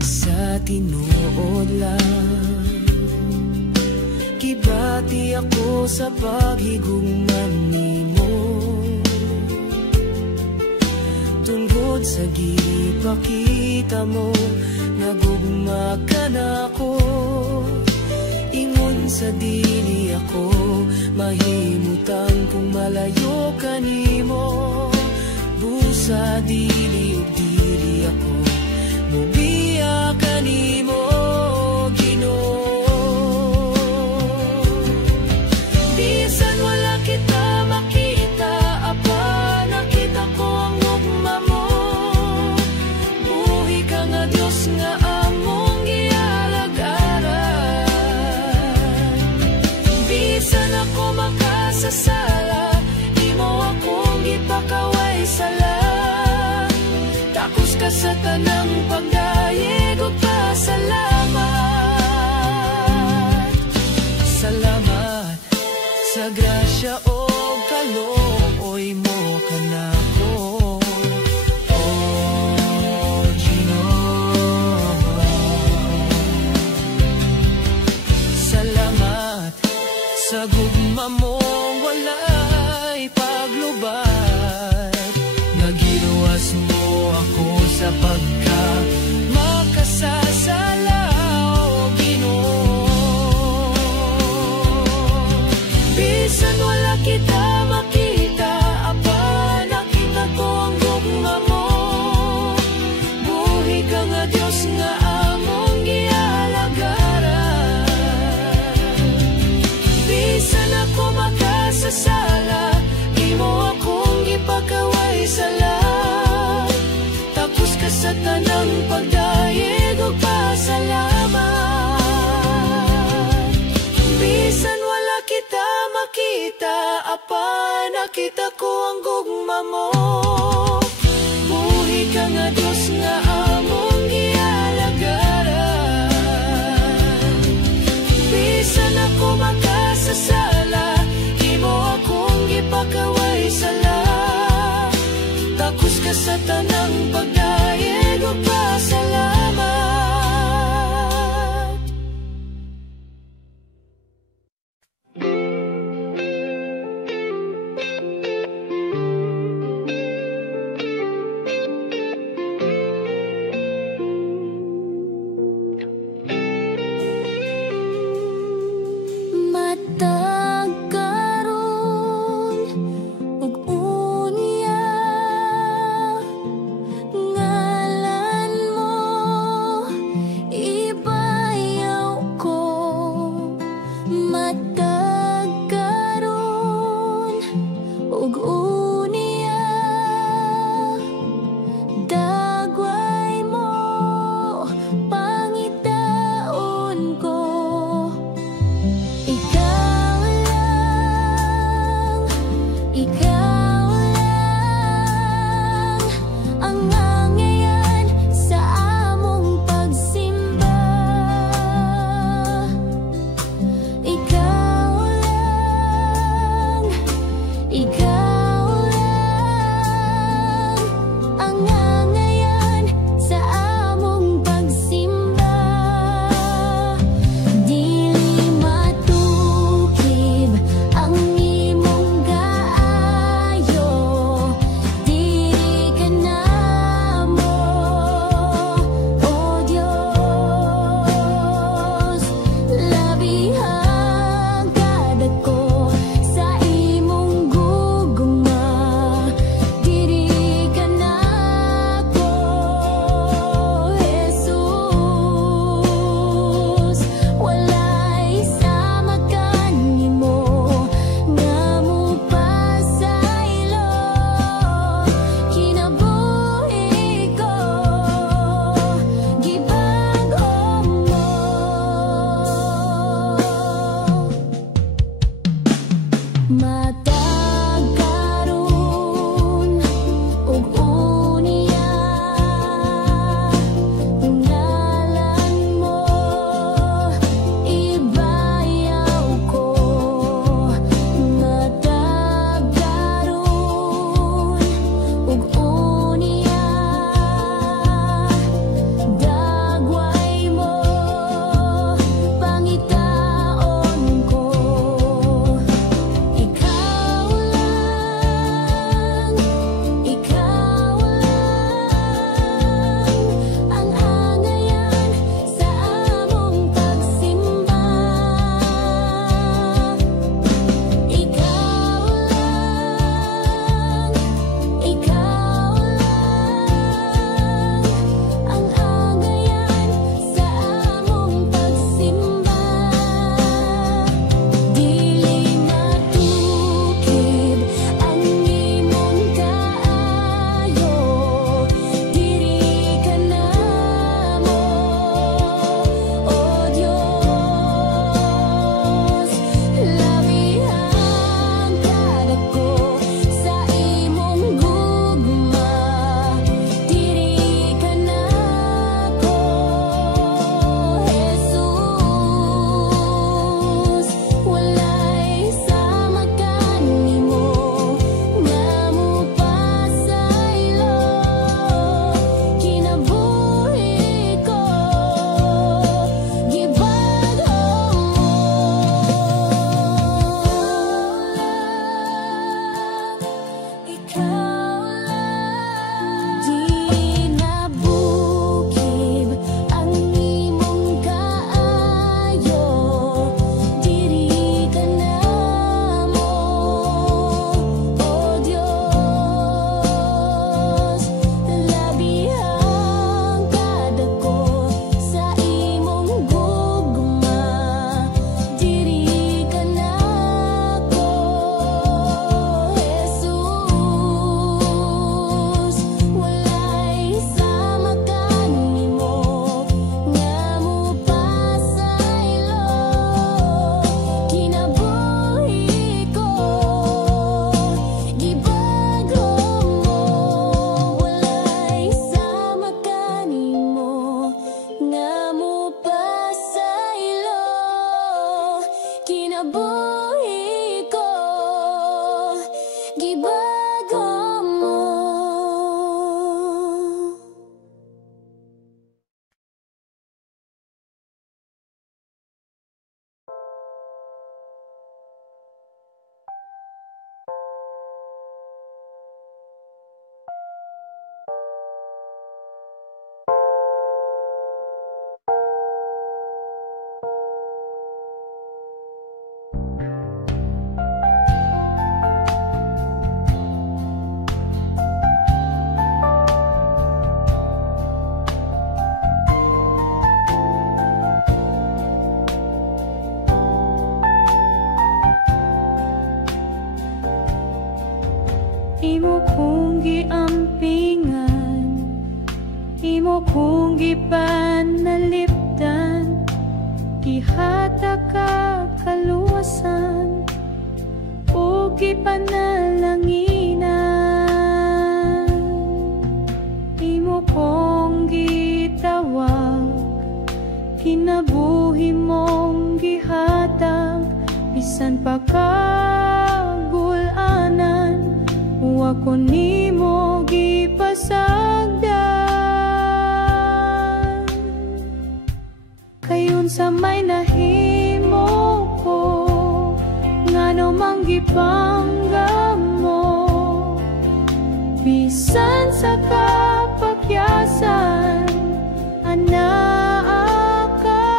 Sa tinuod lang kibati ako sa paghigugman nimo. Tungkod sa gipakita mo, nagugma ka na ako. Ingon sa dili ako, mahimutang kung malayo ka nimo. Busa dili ug dili ako, mubiya ka nimo Ginoo. Bisan wala kita makita, apa nakita ko ang ugma mo. Buhi ka nga Dios nga among gialagaran. Bisan ako makasasala, imo akong gipakaway sala. Takos ka sa tanang pagdayeg ug pasalamat. Salamat sa grasya o kalooy mo kanako, oh Ginoo. Salamat sa gugma mo walay paglubat. Nagiluwas mo ako sa pagka makasasala, oh Ginoo. Bisan wala kita makita, apa nakita ko ang gugma mo. Buhi ka nga Dios nga among gialagaran. Bisan ako makasasala, imo akong gipakaway sala. Tapos ka sa tanang pagdayeg ug pasalamat. Bisan wala kita makita, apa nakita ko ang gugma mo. Buhi ka nga Dios nga among gialagaran. Bisan ako makasasala, imo akong gipakaway sala. Takos ka sa tanang pagdayeg ug pasalamat. Matag karon ug unya kinabuhi ko gibago mo. Imo kong giampingan, imo kong gipanalipdan, gihata ka kaluwasan o gipanalanginan. Imo kong gitawag, kinabuhi mong gihatag, bisan pa kagulanan ako nimo gipasagdan. Kayon sa may nahimo ko, ngano mang gipanggap mo, bisan sa kapakyasan anaa ka.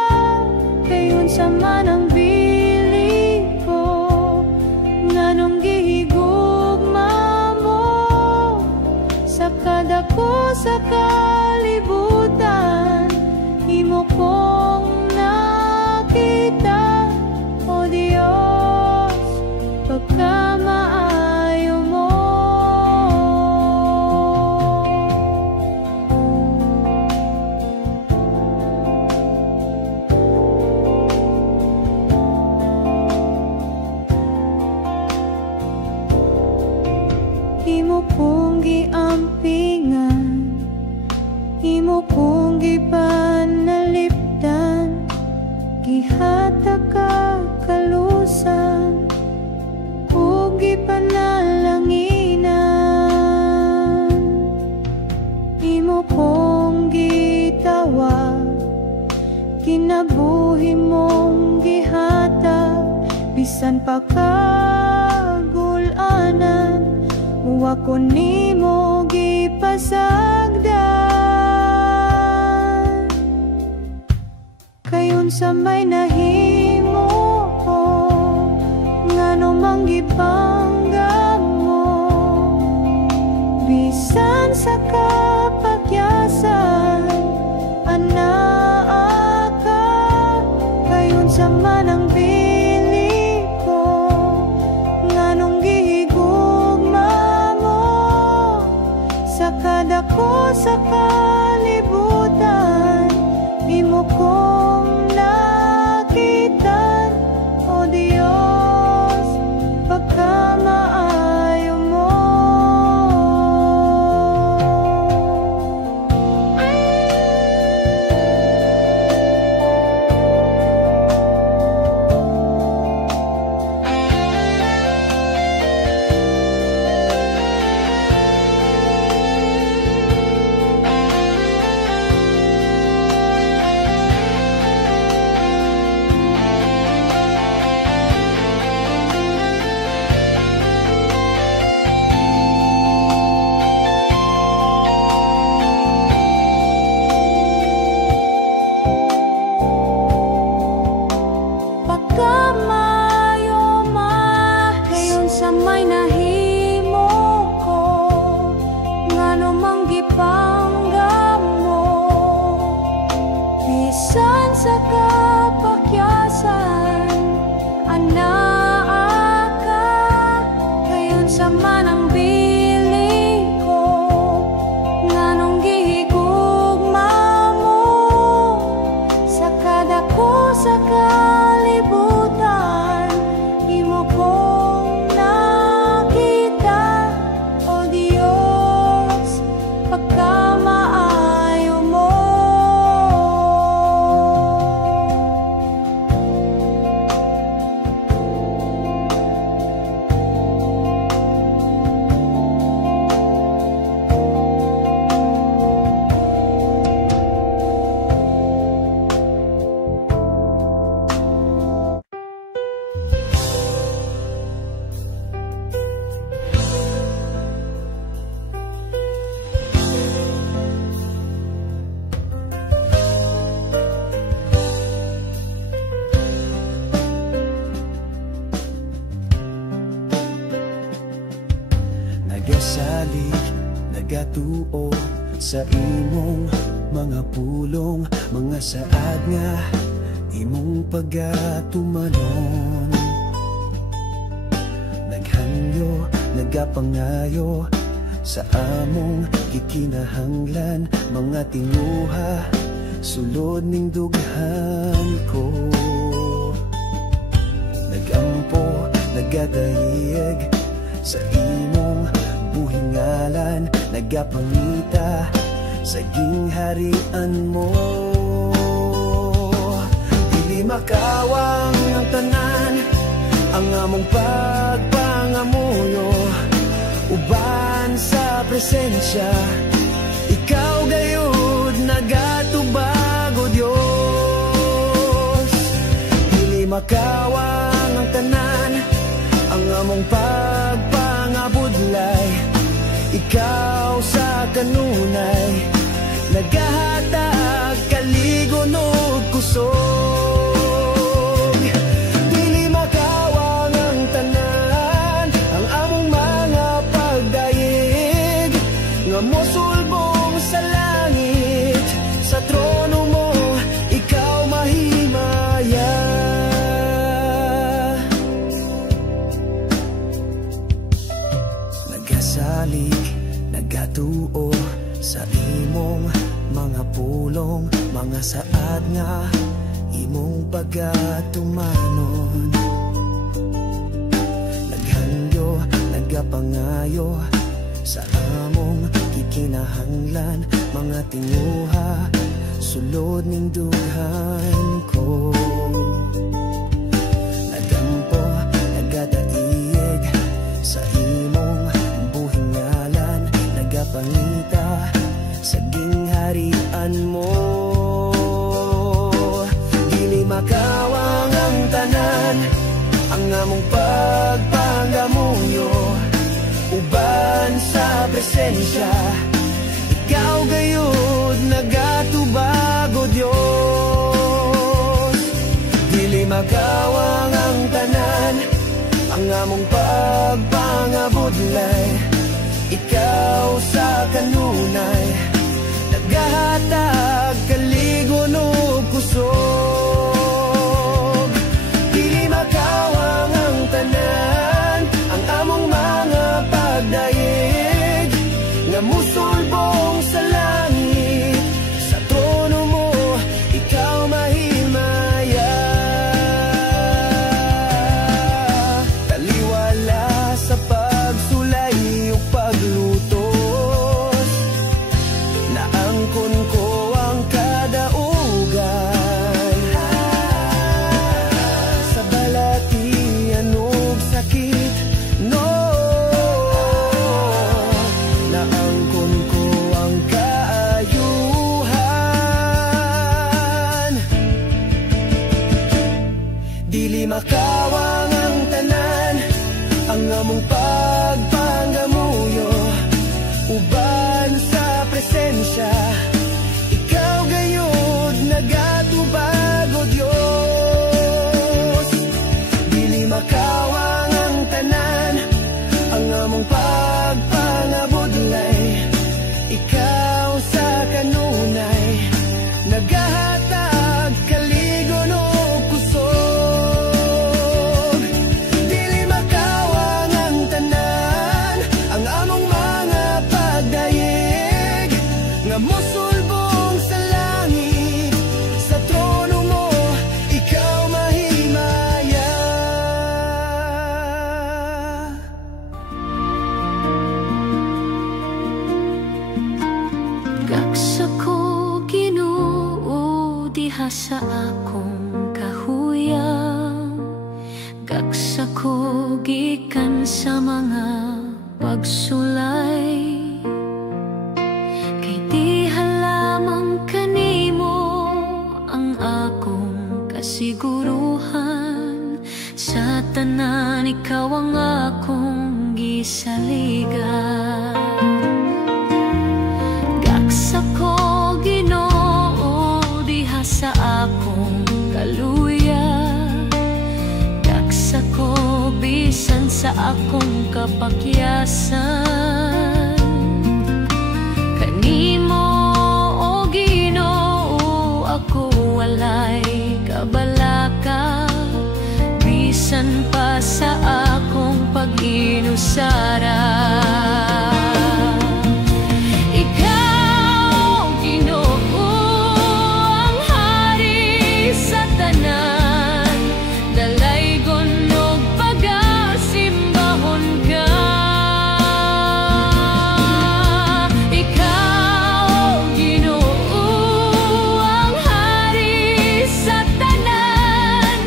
Kayon sa manang bili ko, nganong kadako sa kalibutan, imo kong nakita, O Diyos, pagkamaayo mo. Imo kong giampingan, imo kong gipanalipdan, gihata ka kalusan o gipanalanginan. Imo kong gitawag, kinabuhi mong gihatag, bisan pa kagulanan ako nimo gipasagdan. Kayon sa may nahimo ko, ngano mang gipanggap mo, bisan sa kapakyasan anaa ka. Kayon sa manang bili ko, nganong kadako sa kalibutan, imo kong nakitan, O Diyos, pagkamaayo mo. salig nagatuo sa imong mga pulong, mga saad nga imong pagatumanon. Naghangyo, nagapangayo sa among gikinahanglan, mga tinguha sulod ning dughan ko. Nagampo, nagadayeg sa imong buhingalan, nagapangita sa gingharian mo. Dili makawang ang tanan, ang among pagpangamuyo, uban sa presensya, ikaw gayud nagatubago Dios. Dili makawang ang tanan, ang among pagpangabudlay, ikaw sa kanunay nagahatag kaligon ug kusog. Dili makawang ang tanan, ang among mga pagdayeg nga mosulbong sa langit, sa trono mo ikaw mahimaya. Nagasalig, nagatuo sa imong mga pulong, mga saad nga imong pagatumanon. Naghangyo, nagapangayo sa among gikinahanglan, mga tinguha sulod ning dughan ko. Nagampo, nagadaieg sa imong buhingalan, nagapangita sa gingharian mo. Dili makawang ang tanan, ang among pagpangamuyo, uban sa presensya, ikaw gayud nagatubago Dios. Dili makawang ang tanan, ang among pagpangabudlay, ikaw sa kanunay nagahatag kaligon ug kusog. Dili makawang ang tanan, ang among mga pagdayeg nga musulbong sa langit, sa trono mo ikaw mahimaya. Taliwala sa pagsulay ug paglutos, naangkon ko ang kadaugan sa balatian ug sakit, no. Naangkon ko ang kaayuhan. Dili makawang ang tanan, ang among pagpangamuyo, uban sa presensya, ikaw gayud nagatubago Dios. Dili makawang ang tanan, ang among pagpangabudlay, ikaw sa kanunay nagahatag kaligon ug kusog. Dili makawang ang tanan, ang among mga pagdayeg nga mosulbong sa langit, sa trono mo ikaw mahimaya. Gaksa ko Ginoo diha sa akong kahuyang, gaksa ko gikan sa mga pagsulay, kay diha lamang kanimo ang akong kasiguruhan, sa tanan ikaw ang akong gisaligan. Gaksa ko Ginoo diha sa akong kaluya, gaksa ko bisan sa akong kapakyasan, kabalaka, bisan pa sa akong pag-inusara. Ikaw, Ginoo, ang hari sa tanan, dalaygon og pagasimbahon ka. Ikaw, Ginoo, ang hari sa tanan,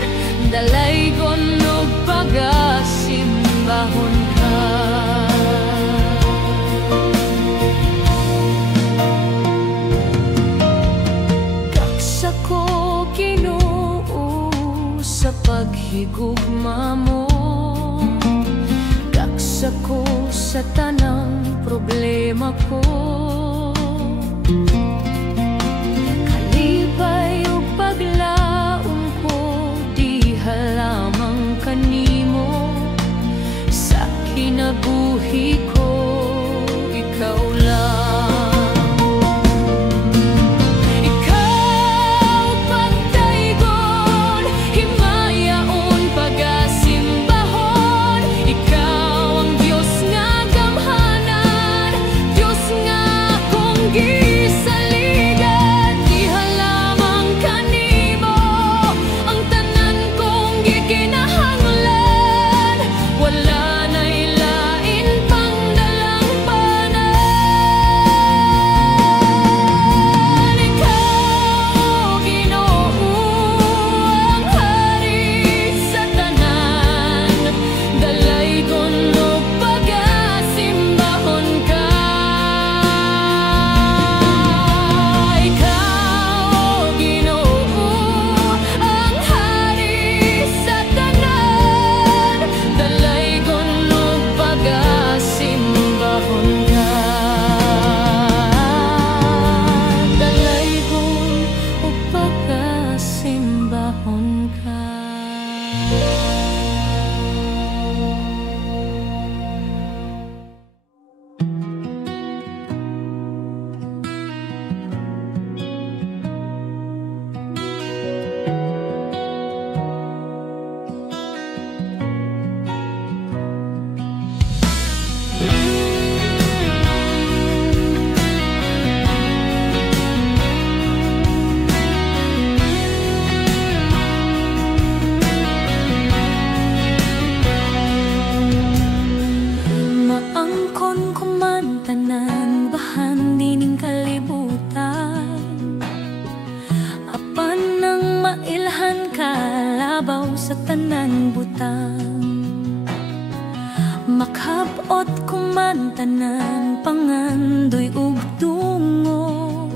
dalaygon og pagasimbahon ka. Kaksa ko, Ginoo, sa paghigugma mo, kaksa ko sa tanang problema ko. Kalipay ug paglaom ko, diha lamang kanimo. Sa kinabuhi ko, ikaw lang. Ikaw, pagtaygon, himayaon, pagasimbahon. Ikaw ang Diyos nga gamhanan, Diyos nga akong gisaligan. Diha lamang kanimo ang tanan kong gikinahanglan. Wala na'y lain pang dalampanan. Ikaw, Ginoo, ang hari sa tanan, dalaygon og pagasimbahon ka. Ikaw, Ginoo, ang hari sa tanan, dalaygon og pagasimbahon ka. Dalaygon og pagasimbahon ka. Maangkon ko man tanan, bahan dining kalibutan. Apan nang mailhan ka, labaw sa tanan butang. Makabot ko man tanan, pangandoy ug dungog.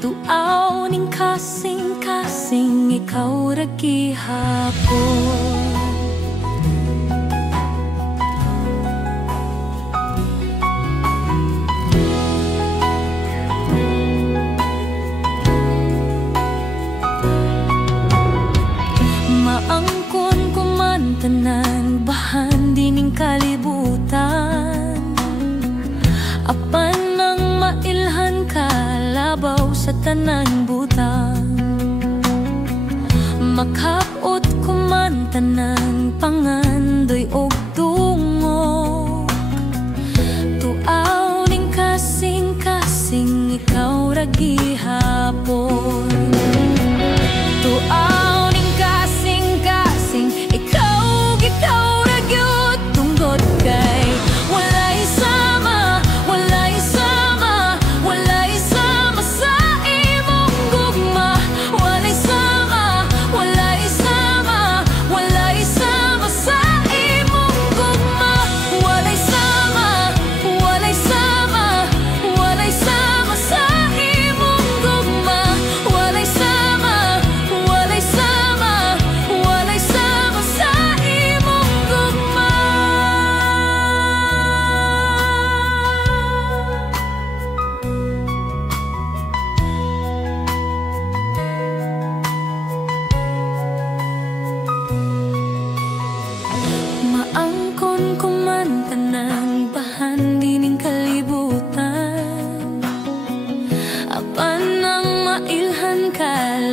Tuaw ning kasing-kasing, ikaw ra gihapon. Maangkon ko man tanan, bahan dining kalibutan. Apan nang mailhan ka, labaw sa tanan butang. Makabot ko man tanan, pangandoy og dungog. Tuaw ning kasing-kasing, ikaw ra gihapon. Tuaw ning kasing-kasing, ikaw ra gyud tungod kay walay sama, walay sama, walay sama sa imong gugma. Walay sama, walay sama, walay sama sa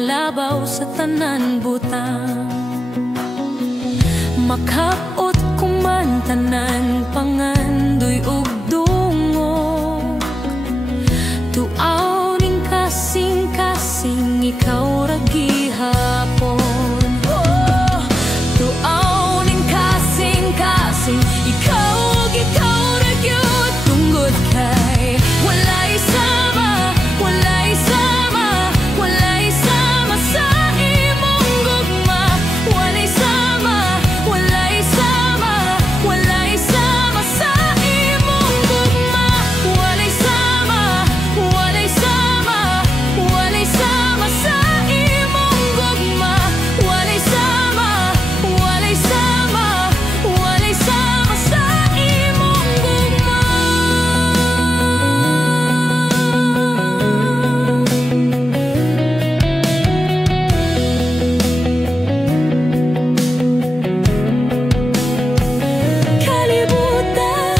labaw sa tanan butang. Makapot kuman tanan pangandoy ug dungog. Tuaw ning kasing-kasing ikaw ra gihapon. Oh, tuaw ning kasing-kasing ikaw ra gyud tungod kay walay sama, walay sama, walay sama sa imong gugma. Walay sama, walay sama, walay sama sa imong gugma. Walay sama, walay sama, walay sama sa imong gugma. Walay sama, walay sama, walay sama sa imong gugma. Kalibutan,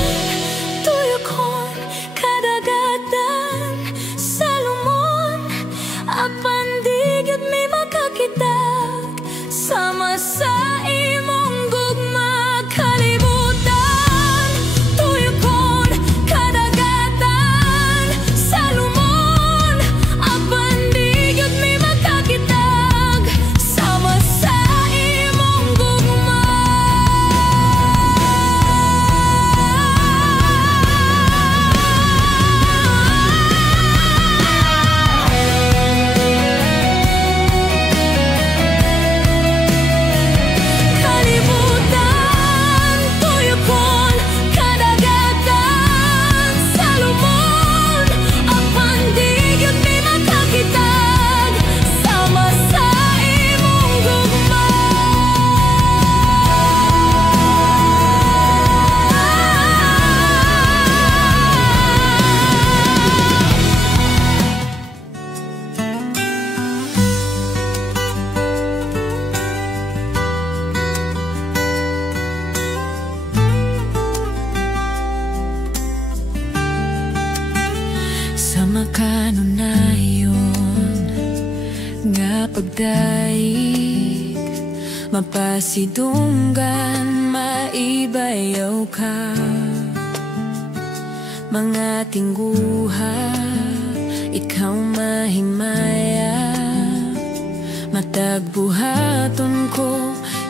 tuyokon, kadagatan, salumon, apan di gyud may makakitag sama sa imong gugma. Kalibutan, tuyokon, kadagatan, salumon, apan di gyud may makakitag sama sa imong gugma. Kalibutan, tuyokon, kadagatan, salumon, apan di gyud may makakitag sama sa imong gugma. Sa makanunayon nga pagdaig, mapasidunggan, maibayaw ka. Mga tingguha, ikaw mahimaya, matag buhaton ko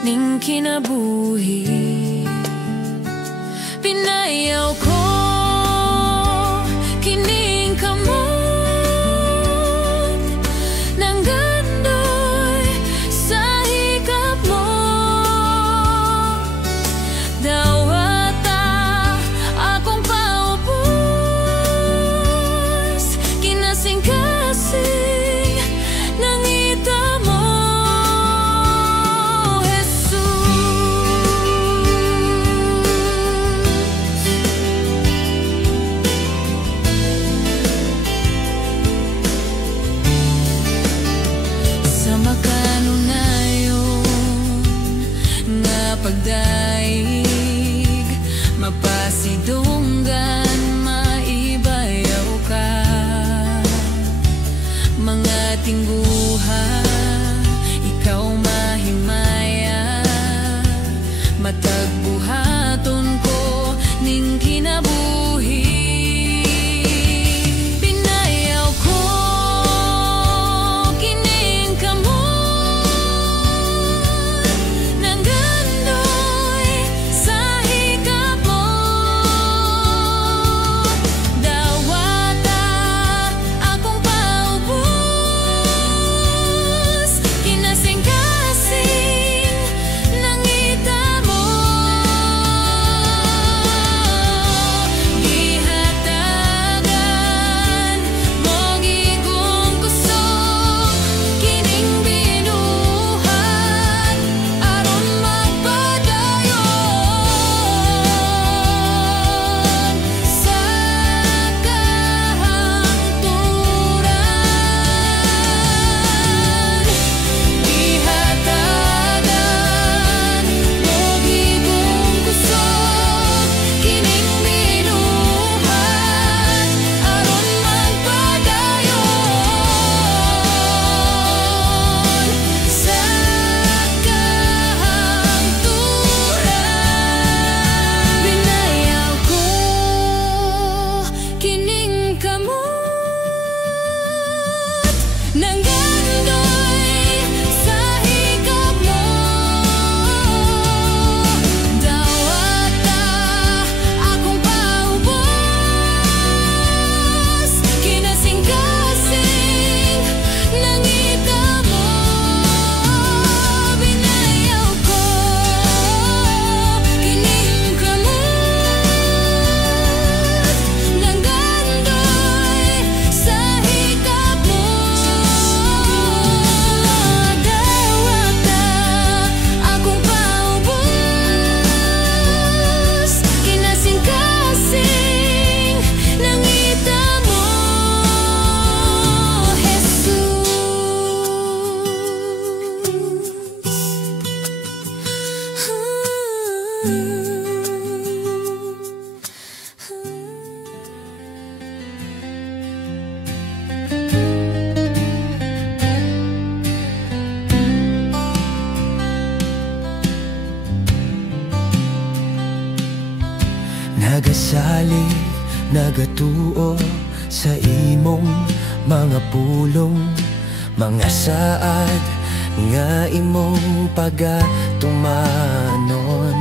ning kinabuhi. Pinayaw ko kining kamot nang gandoy sa hikap mo. Dawata akong paubos, kinasing-kasing nangita mo, Jesus. salig nagatuo sa imong mga pulong, mga saad nga imong pagatumanon.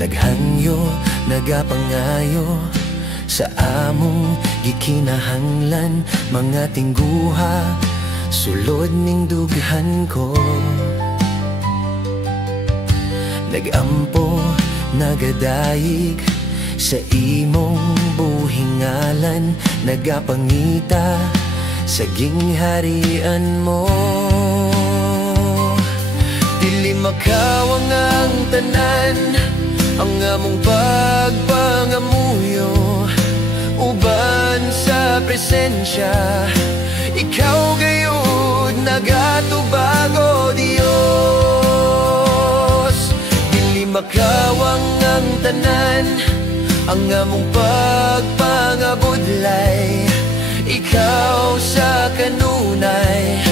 Naghangyo, nagapangayo sa among gikinahanglan, mga tingguha sulod ning dughan ko. Nagampo, nagadayig sa imong buhingalan, nagapangita sa gingharian mo. Dili makawang ang tanan, ang among pagpangamuyo uban sa presensya. Ikaw gayud nagatubago, Dios. Dili makawang ang tanan, ang among pagpangabudlay. Ikaw sa kanunay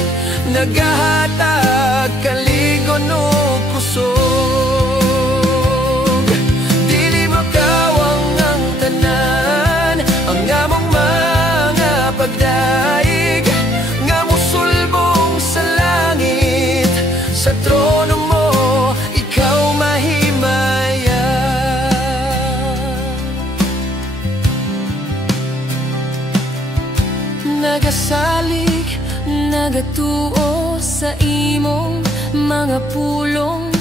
nagahatag kaligon o kusog. Dili makawang ang tanan, ang among mga pagdaig nga musulbong sa langit. Sa trono mo ikaw mahimaya. Nagasalig, nagatuo sa imong mga pulong,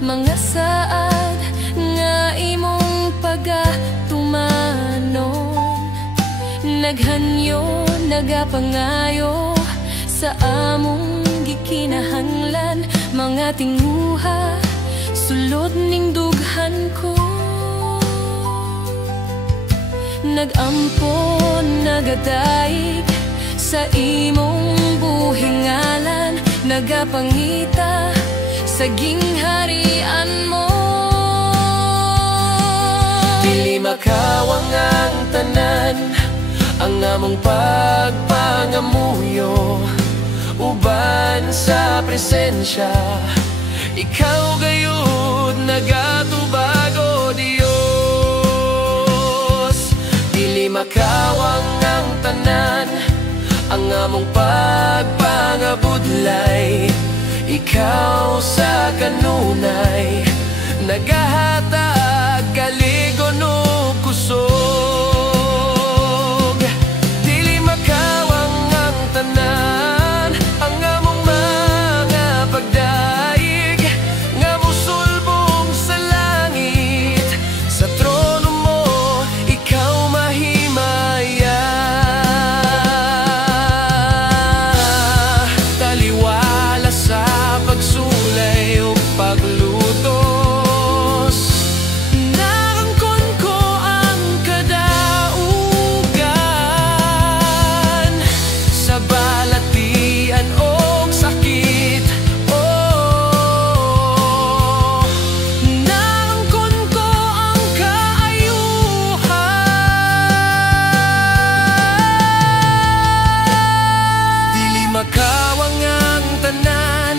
mga saad nga imong pagatumanon. Naghanyo, nagapangayo sa among gikinahanglan, mga tinguha sulod ning dughan ko. Nagampo, nagadayig sa imong buhingalan, nagapangita sa gingharian mo. Dili makawang ang tanan, ang among pagpangamuyo uban sa presensya. Ikaw gayud nagatubago, Dios. Dili makawang ang tanan, ang among pagpangabudlay. Ikaw sa kanunay nagahatag kaligon o kusog. Dili makawang ang tanan, ang among mga pagdaig nga musulbong sa langit. Sa trono mo ikaw mahimaya. Taliwala sa pagsulay o paglutos, narangkon ko ang kadaugan sa balatian o sakit. Oh, narangkon ko ang kaayuhan. Dili makawang ang tanan,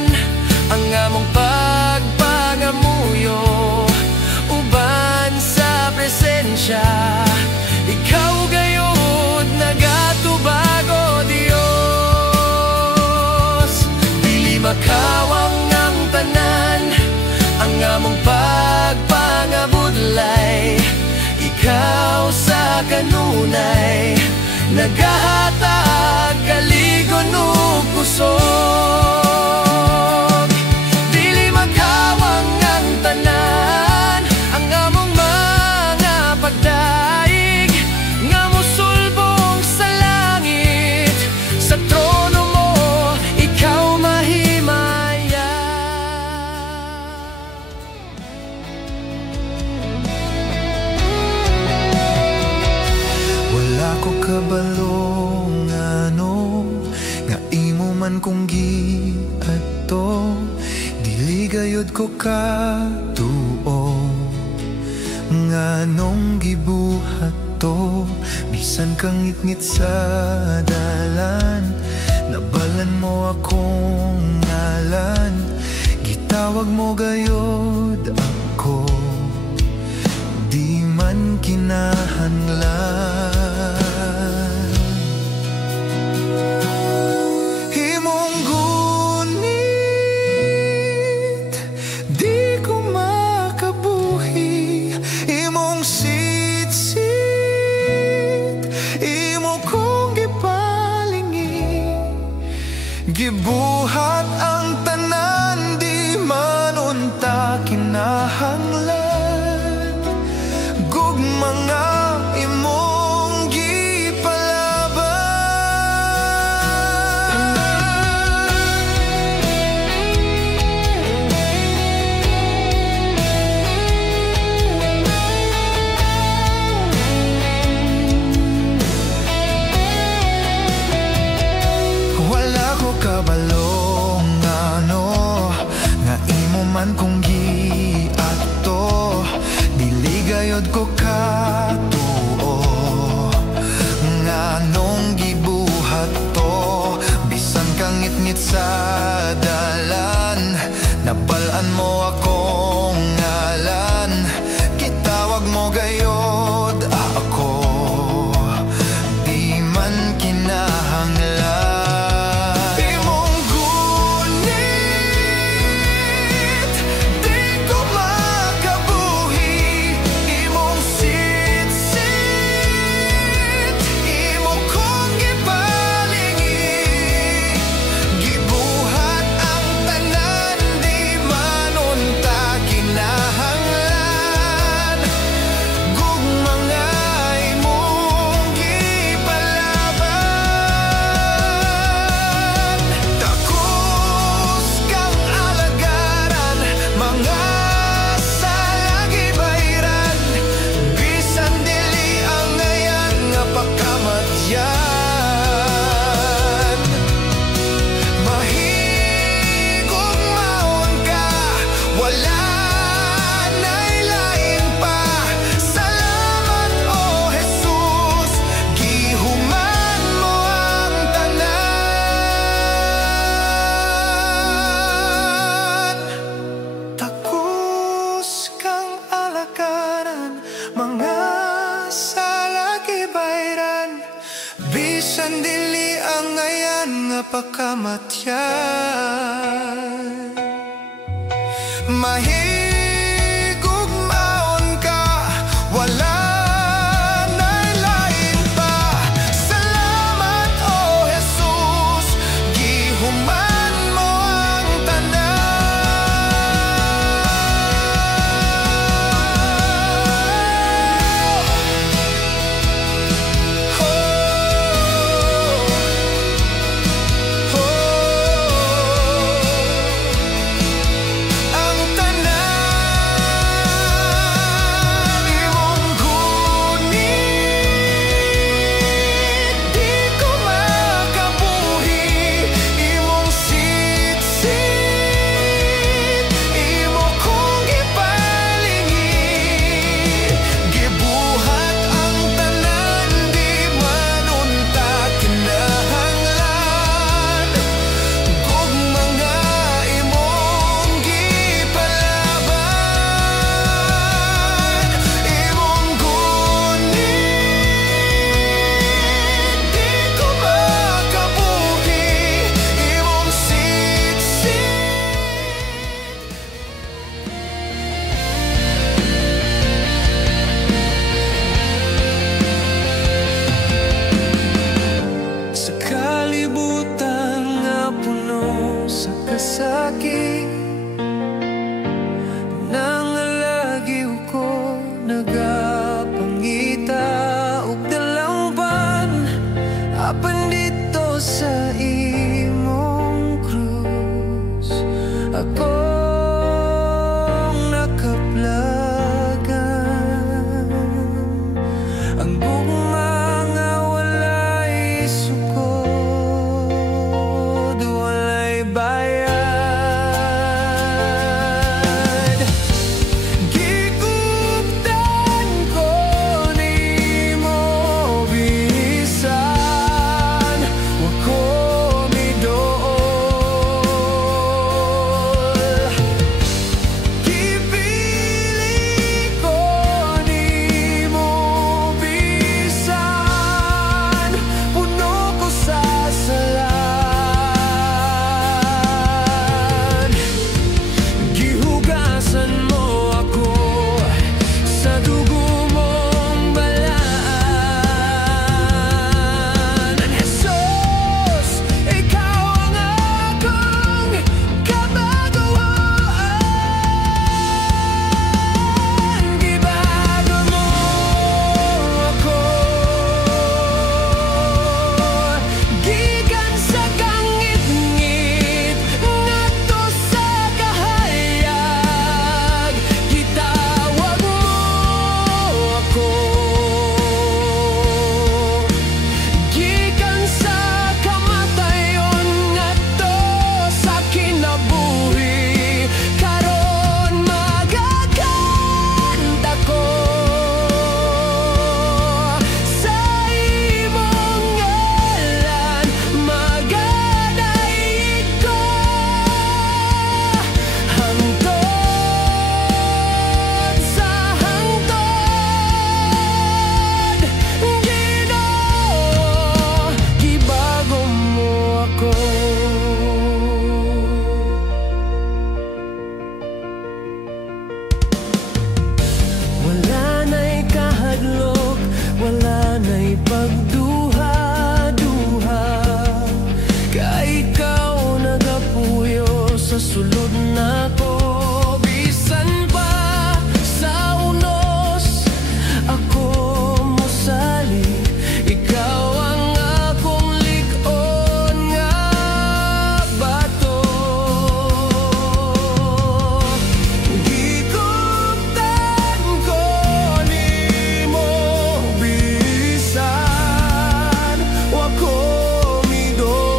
ang among pagpangamuyo uban sa presensya. Ikaw gayud nagatubago, Dios. Dili makawang ang tanan, ang among pagpangabudlay. Ikaw sa kanunay nagahatag kaligon o kusog. Dili makawang ang tanan, ang among mga pagdaig nga musulbong sa langit. Sa trono mo ikaw mahimaya. Wala ko kabalong ano nga imo man kong giadto, dili gayud ko katuo nganong gibuhat to. Bisan kang ngit-ngit sa dalan, nabalan mo akong ngalan, gitawag mo gayud ako. Di man kinahan pakamatyan. Mahigugmaon ka, wala na'y lain pa. Salamat, O Jesus, gihuman mo ang sakit. Nangalagi ko nagapangita og dalangban apan dito sa imong krus. Akong nakaplagan ang gugma nga walay sukod, walay bayan. Wala na'y pagduha-duha, kay ikaw nagapuyo sa sulod nako. Bisan pa sa unos ako mosalik, ikaw ang akong lig-on nga bato. Gikuptan ko nimo bisan wako midol.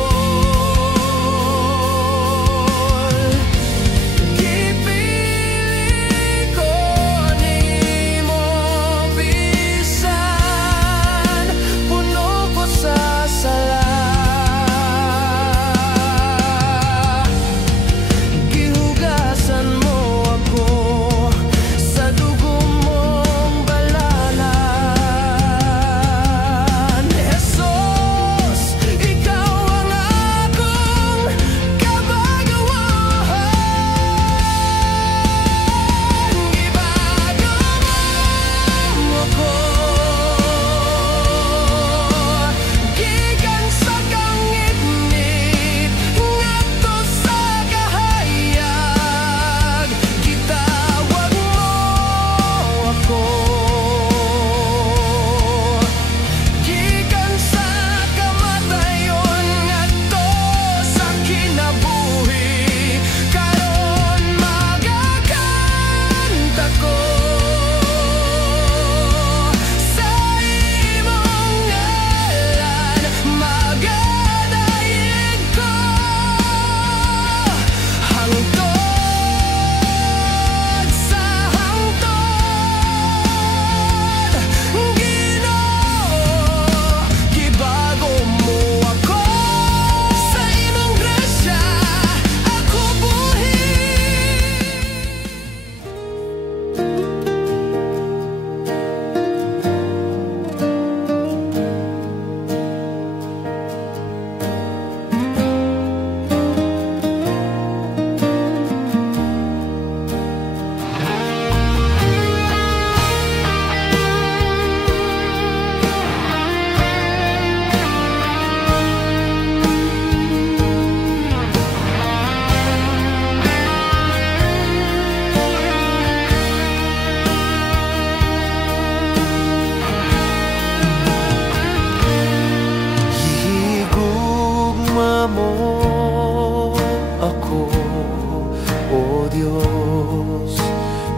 O Diyos,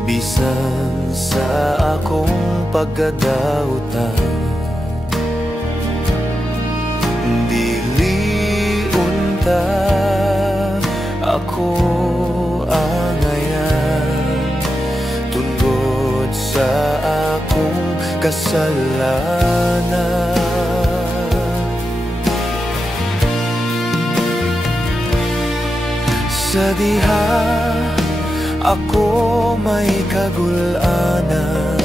bisan sa akong pagkadautan, dili unta ako angayan tungod sa akong kasalanan. Sa diha ako may kagulanan,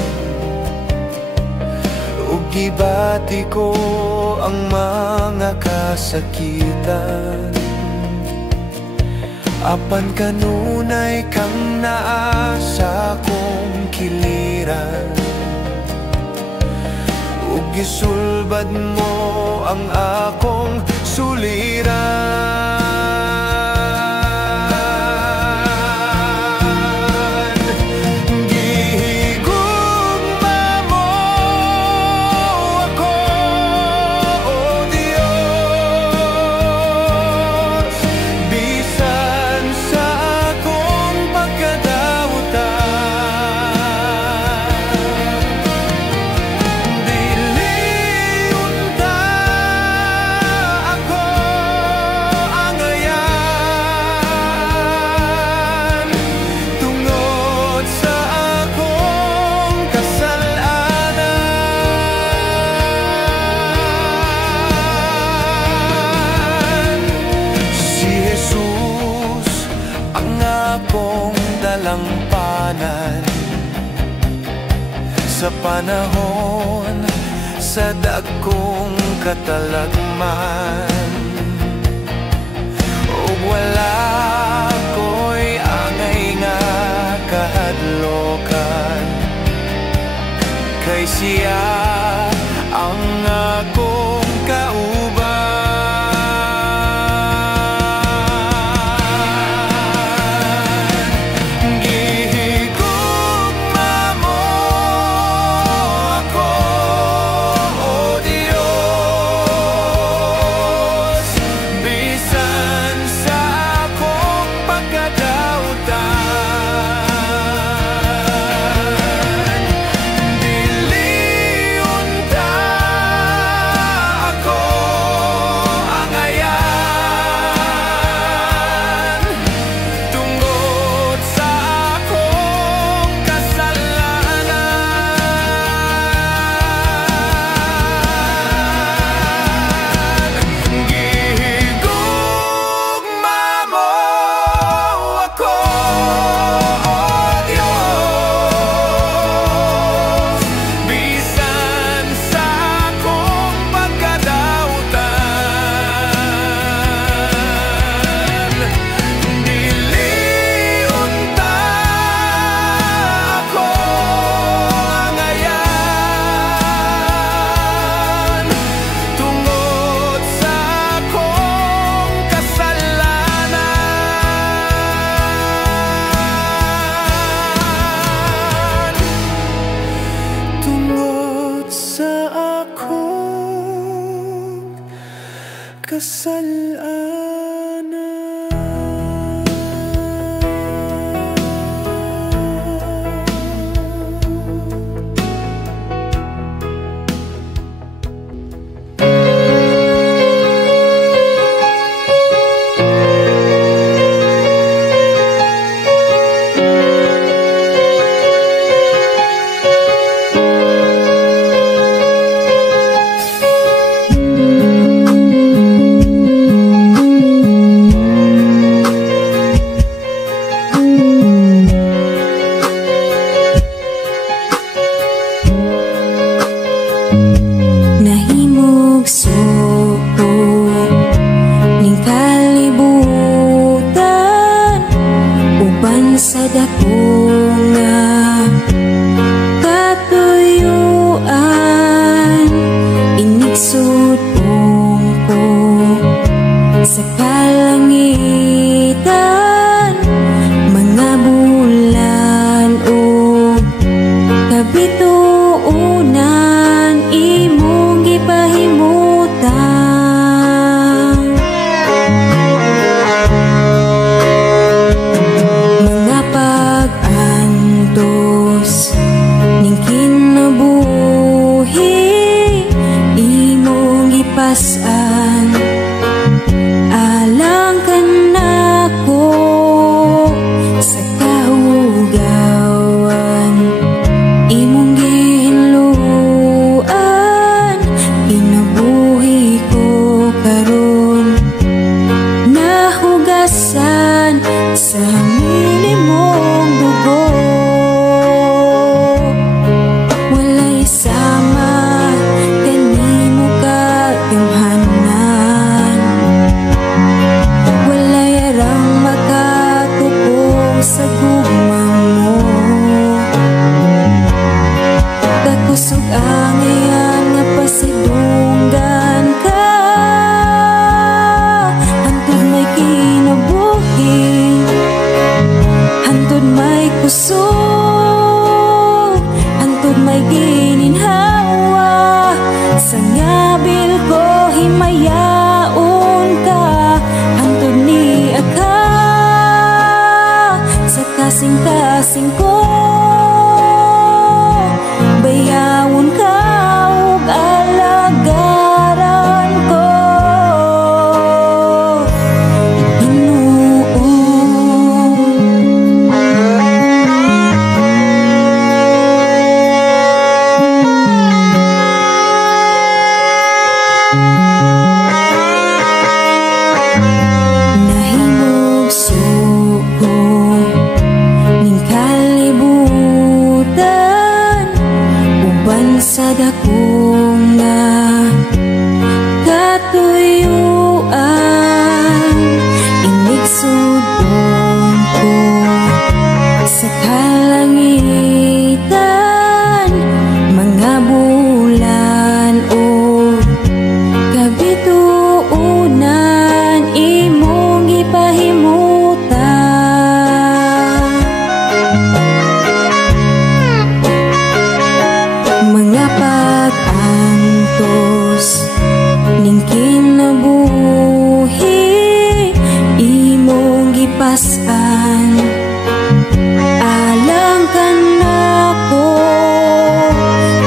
ug gibati ko ang mga kasakitan. Apan kanunay kang naa sa akong kiliran, ug gisulbad mo ang akong suliran. Sa panahon sa dagkong katalagman, ug wala ko'y angay nga kahadlokan, kay siya ang akong kauban. sa hamili mong dugo. Walay sama kanimo kagamhanan, walay arang makatupong sa gugmang mo. Kakusog ang ayan nga pasidunggan ka, hantod may kinabuhi, hantod may kusog, hantod may gininhawa. Sa ngabil ko himayaon ka, hantod ni aka sa kasing-kasing ko. Bayawon ka ug alagaran ko, Ginoon. Nahimog suko ning kalibutan, uban sa dakong nga katuyuan. Inigsudon ko sa kalangitan, mga bulan o kabituunan imong ipahimutan. Mga pag-antos ning kinabuhi imong gipas-an, alang ka nako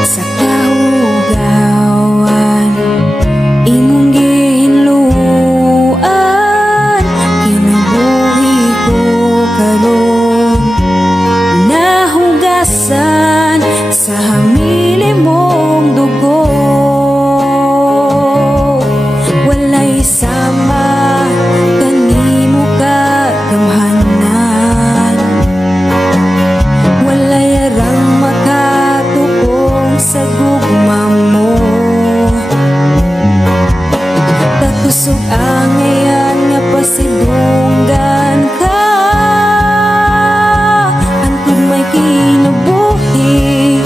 sa kahugawan imong gihinluan. Kinabuhi ko karon nahugasan sa hamili mong dugo. Walay sama kanimo kagamhanan, walay arang makatupong sa gugma mo. Kakusog ang ayan nga pasidunggan ka, hantod may kinabuhi,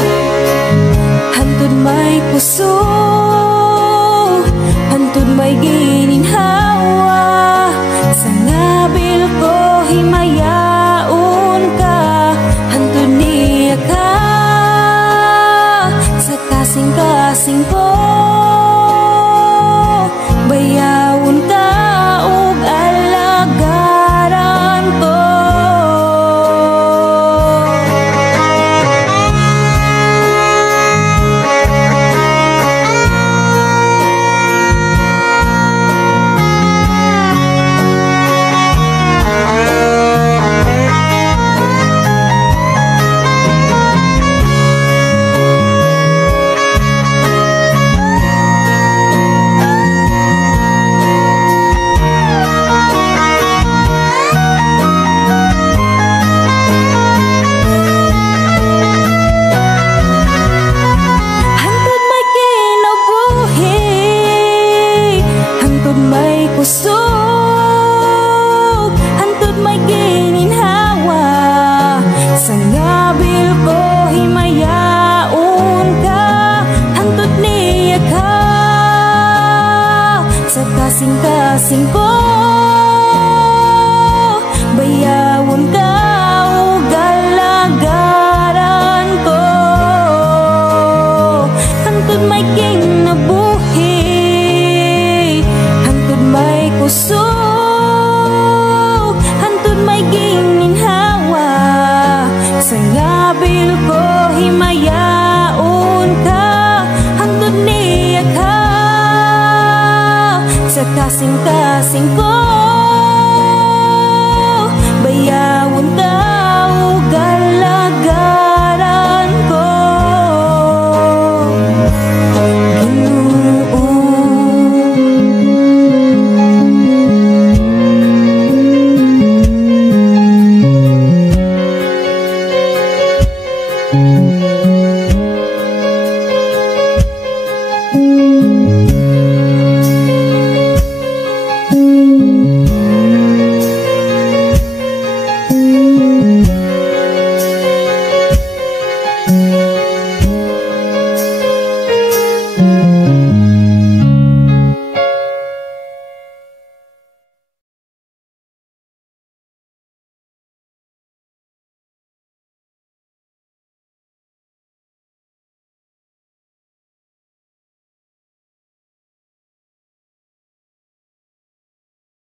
hantod may kusog, hantod may gininhawa. Sa ngabil ko himayaon ka, hantod niya ka sa kasing-kasing ko. Bayawon ka ug alagaran ko. Hantod may kinabuhi, hantod may kusog, hantod may gininhawa. Sa ngabil ko himayaon ka, hantod niya ka sa kasing-kasing ko. Bayawon ka ug alagaran ko, hantod may kinabuhi, hantod may kusog, hantod may gininhawa. Sa ngabil ko himayaon ka, hantod niya ka sa kasing-kasing ko.